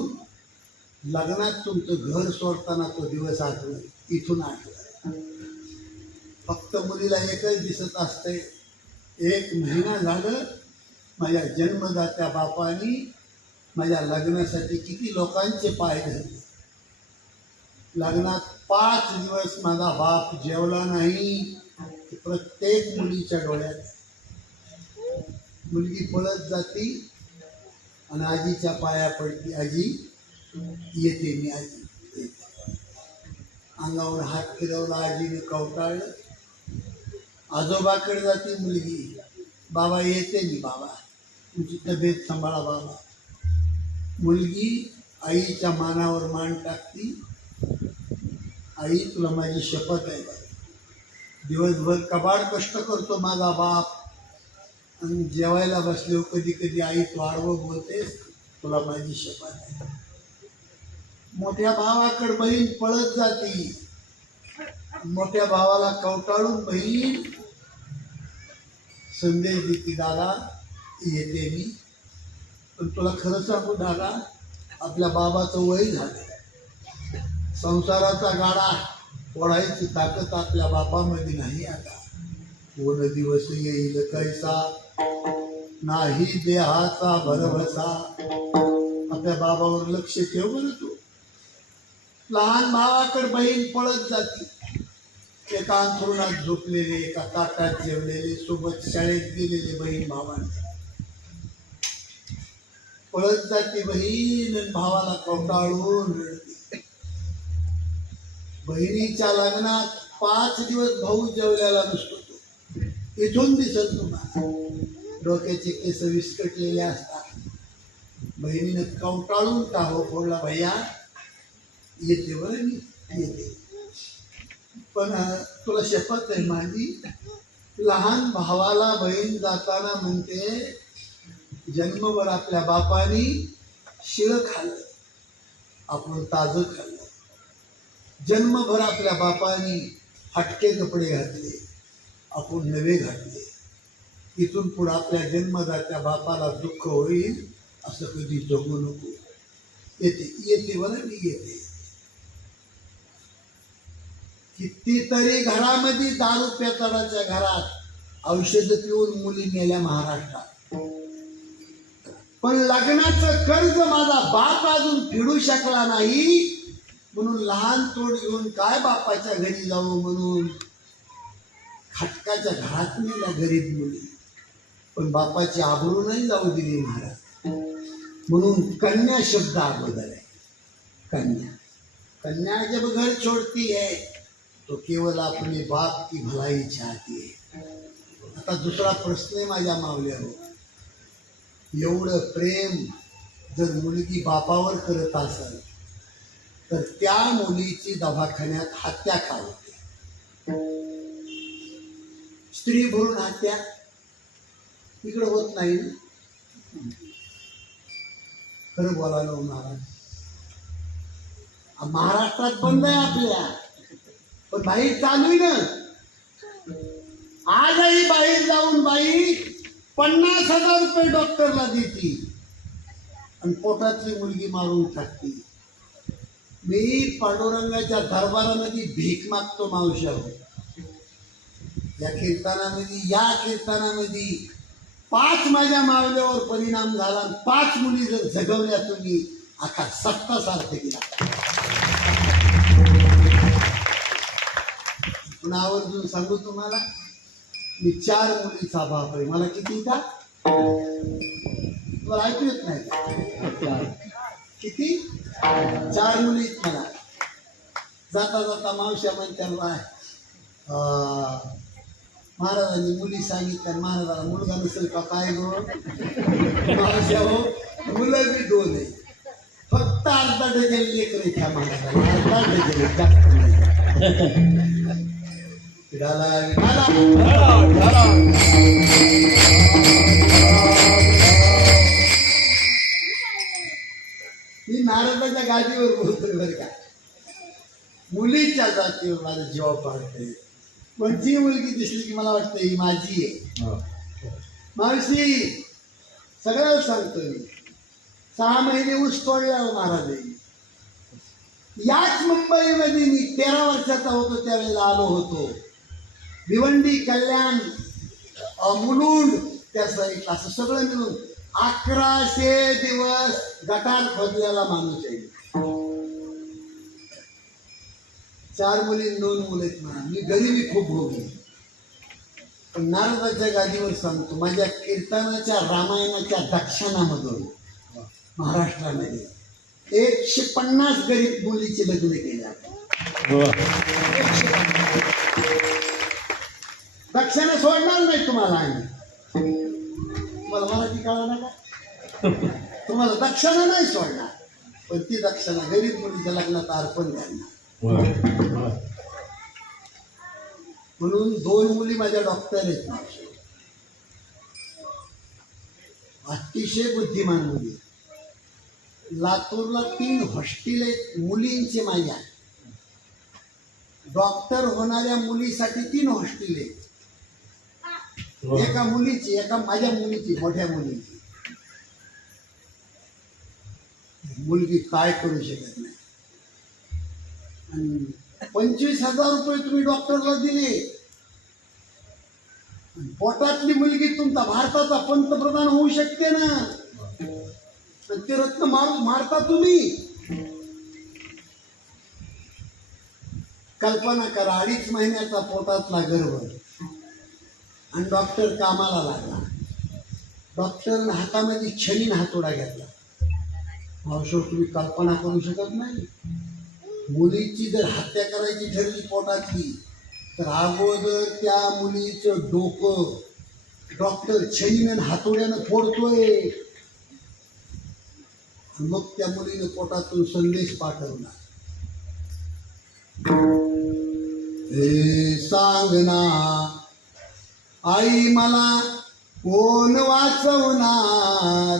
लग्नात तुमचं घर सोडताना तो दिवस आठवल, इथून आठवल. फक्त मुलीला एकच दिसत असते, 1 महिना झालं माझ्या जन्मदात्या बापानी माझ्या लग्नासाठी किती लोकांचे पाय धरले. लग्नात 5 दिवस माझा बाप जेवला नाही. प्रत्येक मुलीच्या डोळ्यात. मुलगी पळत जाती आणि आजीच्या पाया पडती. आजी येते, मी आजी येते. अंगावर हात फिरवला, आजीने कवटाळलं. आजोबाकडे जाती मुलगी, बाबा येते मी, बाबा तुमची तब्येत सांभाळा बाबा. मुलगी आईच्या मानावर मान टाकती. आई तुला माझी शपथ आहे बाबा, दिवसभर कबाड कष्ट करतो माझा बाप, आणि जेवायला बसलो कधी कधी आई तू आडवं बोलतेस, तुला माझी शपथ आहे. मोठ्या भावाकडे बहीण पळत जाती. मोठ्या भावाला कवटाळून बहीण संदेश देती, दादा येते मी, पण तुला खरं सांगू दादा, आपल्या बाबाचं वय झालं. संसाराचा गाडा ओढायची ताकद आपल्या बापामध्ये नाही. आता कोण दिवस येईल कैसा, नाही देहाचा भरवसा. आपल्या बाबावर लक्ष ठेव बरं तू. लहान भावाकडे बहीण पळत जाते. एका अंथरुणात झोपलेले, एका ताटात जेवलेले, सोबत शाळेत गेलेले बहीण भावांना पळत जाते बहीण, आणि भावाला कवटाळून रडते. बहिणीच्या लग्नात 5 दिवस भाऊ जेवल्याला नसतो. तो इथून दिसत तुम्हाला डोक्याचे केस विस्कटलेले असतात. बहिणीने कवटाळून टाहो फोडला, भैया येते बरं मी येते, पण तुला शपथ आहे माझी. लहान भावाला बहीण जाताना म्हणते, जन्मभर आपल्या बापानी शिळं खाल्लं, आपण ताजं खाल्लं. जन्मभर आपल्या बापानी हटके कपडे घातले, आपण नवे घातले. इथून पुढे आपल्या जन्मदात्या बापाला दुःख होईल असं कधी जगू नको. येते येते बरं मी येते. कितीतरी घरामध्ये दारू पेताडाच्या घरात औषध पिऊन मुली मेल्या महाराष्ट्रात. पण लग्नाचं कर्ज माझा बाप अजून फेडू शकला नाही, म्हणून लहान तोड घेऊन काय बापाच्या घरी जाऊ म्हणून खटकाच्या घरात नेल्या गरीब मुली. पण बापाची आबरू नाही जाऊ दिली महाराज. म्हणून कन्या शब्द अगोदर आहे. कन्या, कन्या जब घर छोड़ती है तो केवळ अपने बाप की भलाई चाहती है. आता दुसरा प्रश्न आहे माझ्या मावल्यावर, एवढं प्रेम जर मुलगी बापावर करत असेल तर त्या मुलीची दवाखान्यात हत्या का होते? स्त्री भ्रूण हत्या इकडे होत नाही ना? खरं बोलायला महाराज, महाराष्ट्रात बंद आहे आपल्या, पण बाहेर चालू आहे ना. आजही बाहेर जाऊन बाई 50,000 रुपये डॉक्टरला देती आणि पोटातली मुलगी मारून टाकती. मी पांडुरंगाच्या दरबारामध्ये भीक मागतो मावशा. या कीर्तनामध्ये 5 माझ्या मावल्यावर परिणाम झाला. 5 मुली जर जगवल्या तुम्ही, अख्खा 7 सार्थ केला. पुन्हा आवर्जून सांगू तुम्हाला, मी 4 मुलीचा बाप आहे. मला किती का तुम्हाला ऐकू येत नाही? किती? 4 मुली मला. जाता जाता मावश्या म्हणतात, महाराजांनी मुली सांगितल्या, महाराजाला मुलगा नसेल का काय गो? मावश्या हो, मुलं बी 2 आहे, फक्त अर्धा डझन लेकर त्या महाराजाला. अर्धा डझन, जास्त नाही. मी नारदाच्या गादीवर बोलतोय बरं का. मुलीच्या जातीवर माझा जीव पाडते. कोणतीही मुलगी दिसली की मला वाटतं ही माझी आहे. मावशी सगळ्याला सांगतो मी, 6 महिने ऊस तोडला महाराज. याच मुंबईमध्ये मी 13 वर्षाचा होतो त्यावेळेला आलो होतो. भिवंडी, कल्याण, मुलुंड त्या साईडला असं सगळं मिळून 1100 दिवस गटार खोदलेला माणूस आहे. 4 मुली 2 मुलं आहेत म्हणा. मी गरिबी खूप भोगली. पण नारदाच्या गादीवर सांगतो, माझ्या कीर्तनाच्या रामायणाच्या दक्षिणामधून महाराष्ट्रामध्ये 150 गरीब मुलीचे लग्न केले. दक्षिणा सोडणार नाही तुम्हाला आम्ही. तुम्हाला मराठी कळलं ना का? तुम्हाला दक्षिणा नाही सोडणार, पण ती दक्षिणा गरीब मुलीच्या लग्नात अर्पण करणार. म्हणून 2 मुली माझ्या डॉक्टर आहेत. अतिशय बुद्धिमान मुली. लातूरला 3 हॉस्टेल आहेत मुलींचे माझ्या. डॉक्टर होणाऱ्या मुलीसाठी 3 हॉस्टेल आहेत. एका मुलीची, एका माझ्या मुलीची, मोठ्या मुलीची. मुलगी काय करू शकत नाही. आणि 25,000 रुपये तुम्ही डॉक्टरला दिले, पोटातली मुलगी तुमचा भारताचा पंतप्रधान होऊ शकते ना. ते रत्न मारता तुम्ही. कल्पना करा, 2.5 महिन्याचा पोटातला गर्भ आणि डॉक्टर कामाला लागला. डॉक्टरनं हातामध्ये छलीन हातोडा घेतला. मावशो तुम्ही कल्पना करू शकत नाही. मुलीची जर हत्या करायची ठरली पोटातली, तर अगोदर त्या मुलीचं डोकं डॉक्टर छलीनं हातोड्यानं फोडतोय. मग त्या मुलीने पोटातून संदेश पाठवला, हे सांगना आई मला कोण वाचवणार,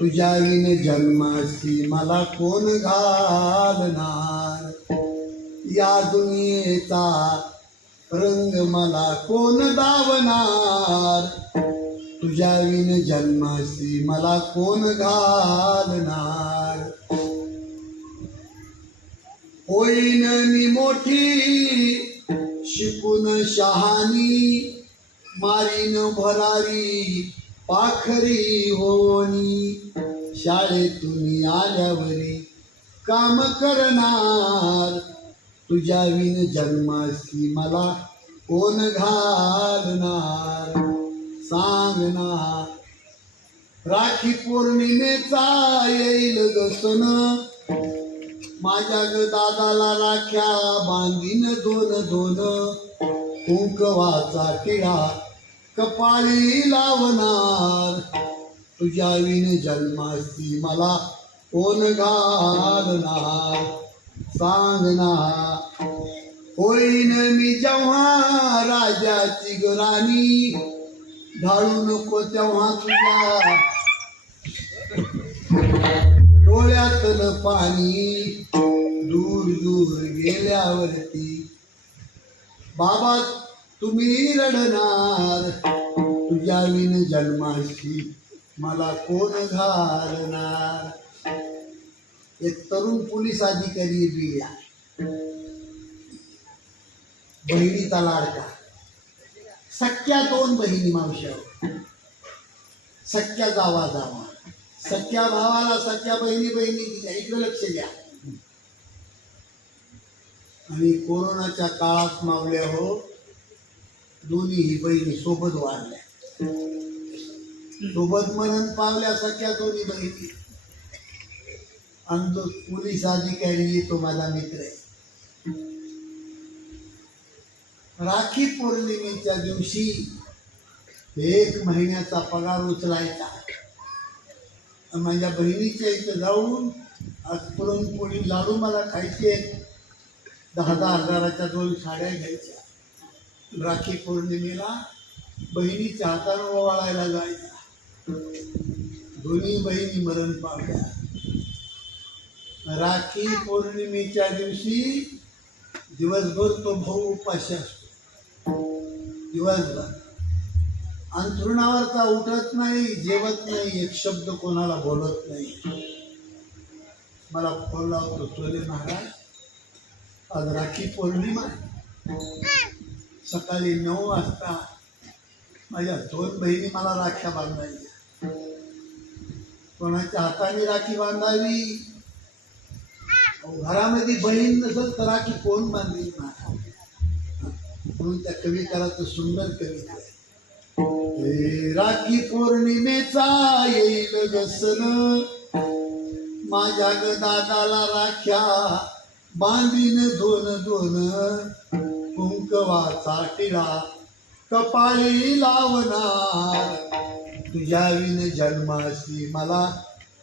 तुझ्या विन जन्मासी मला कोण घालणार, या दुनियेचा रंग मला कोण दावणार, तुझ्या विन जन्मासी मला कोण घालणार. होईन मी मोठी शिकून शहाणी, मारीन भरारी पाखरी होनी, शाळेतून आल्यावरी काम करणार, तुझ्या विन जन्मासी मला कोण घालणार. सांग ना राखी पौर्णिमेचा येईल ग सण, माझ्या ग दादाला राख्या बांधीन 2-2, कुंकवाचा टिळा कपाळी लावणार, तुझ्या विन जन्मासी मला कोण घालणार. सांग ना होईन मी जेव्हा राजाची गराणी, ढाळू नको तेव्हा तुझ्या डोळ्यातलं पाणी, दूर दूर गेल्यावरती बाबा तुम्ही रडणार, तुझ्या विन जन्माशी मला कोण घालणार. एक तरुण पोलीस अधिकारी बिया, बहिणीचा लाडका, सख्या 2 बहिणी मावश्या, सख्या जावा, सख्या भावाला सख्या बहिणी दिल्या. इकडे लक्ष द्या. आणि कोरोनाच्या काळात मावल्या हो, दोन्ही बहिणी सोबत वाढल्या, सोबत मरण पावल्या सख्या 2 बहिणी. आणि तो पोलीस अधिकारी तो माझा मित्र आहे. राखी पौर्णिमेच्या दिवशी 1 महिन्याचा पगार उचलायचा. माझ्या बहिणीच्या इथं जाऊन आज पुरणपोळी लाडू मला खायचे, 10-10 हजाराच्या 2 साड्या घ्यायच्या. राखी पौर्णिमेला बहिणीच्या हातानं ओवाळायला जायचा. दोन्ही बहिणी मरण पावल्या. राखी पौर्णिमेच्या दिवशी दिवसभर तो भाऊ उपाशी असतो, दिवसभर अंथरुणावरचा उठत नाही, जेवत नाही, एक शब्द कोणाला बोलत नाही. मला फोन लावतो, चोले महाराज आज राखी पौर्णिमा आहे. सकाळी 9 वाजता माझ्या 2 बहिणी मला राख्या बांधायच्या. कोणाच्या हाताने राखी बांधावी? घरामध्ये बहीण नसेल तर राखी कोण बांधेल महाराज? म्हणून त्या कविकाराचं सुंदर कविता आहे. हे राखी पौर्णिमेचा येईल ग सण, माझ्या ग दादाला राख्या बांधीन 2-2, कुंकवाचा टिळा कपाळी लावणार, तुझ्या विन जन्माशी मला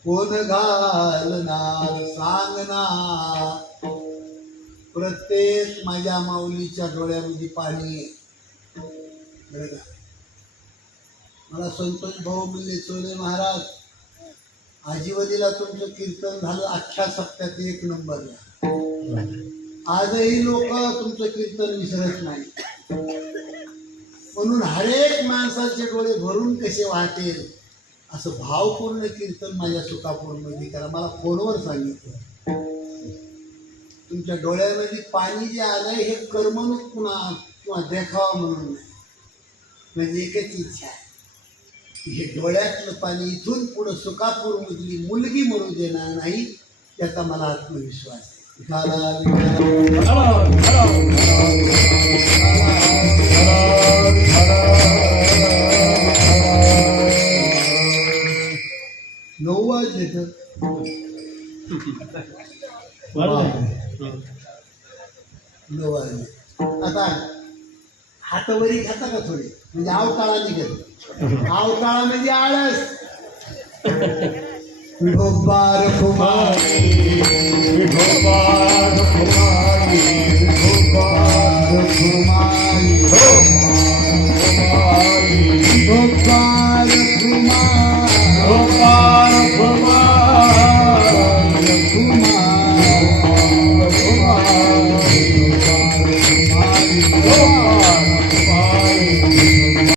कोण घालणार सांगणार. प्रत्येक माझ्या माऊलीच्या डोळ्यामध्ये पाणी आहे. बरं का? मला संतोष भाऊ बोलले, चोले महाराज आजीवदीला तुमचं कीर्तन झालं, अख्ख्या सप्त्यात 1 नंबरला. आजही लोक तुमचं कीर्तन विसरत नाही. म्हणून हरेक माणसाचे डोळे भरून कसे वाटेल असं भावपूर्ण कीर्तन माझ्या सुकापूरमध्ये करा. मला फोनवर सांगितलं, तुमच्या डोळ्यामध्ये पाणी जे आलंय हे करमणूक पुन्हा किंवा देखावा म्हणून नाही, म्हणजे एकच इच्छा आहे, हे डोळ्यातलं पाणी इथून पुढं सुकापूरमधली मुलगी मरू देणार नाही, याचा मला आत्मविश्वास आहे. नऊ वाजले तर नऊ वाजले. आता हातवरी खाता का थोडी, म्हणजे आवताळा निघत. आवताळा म्हणजे आळस. बार कुमारी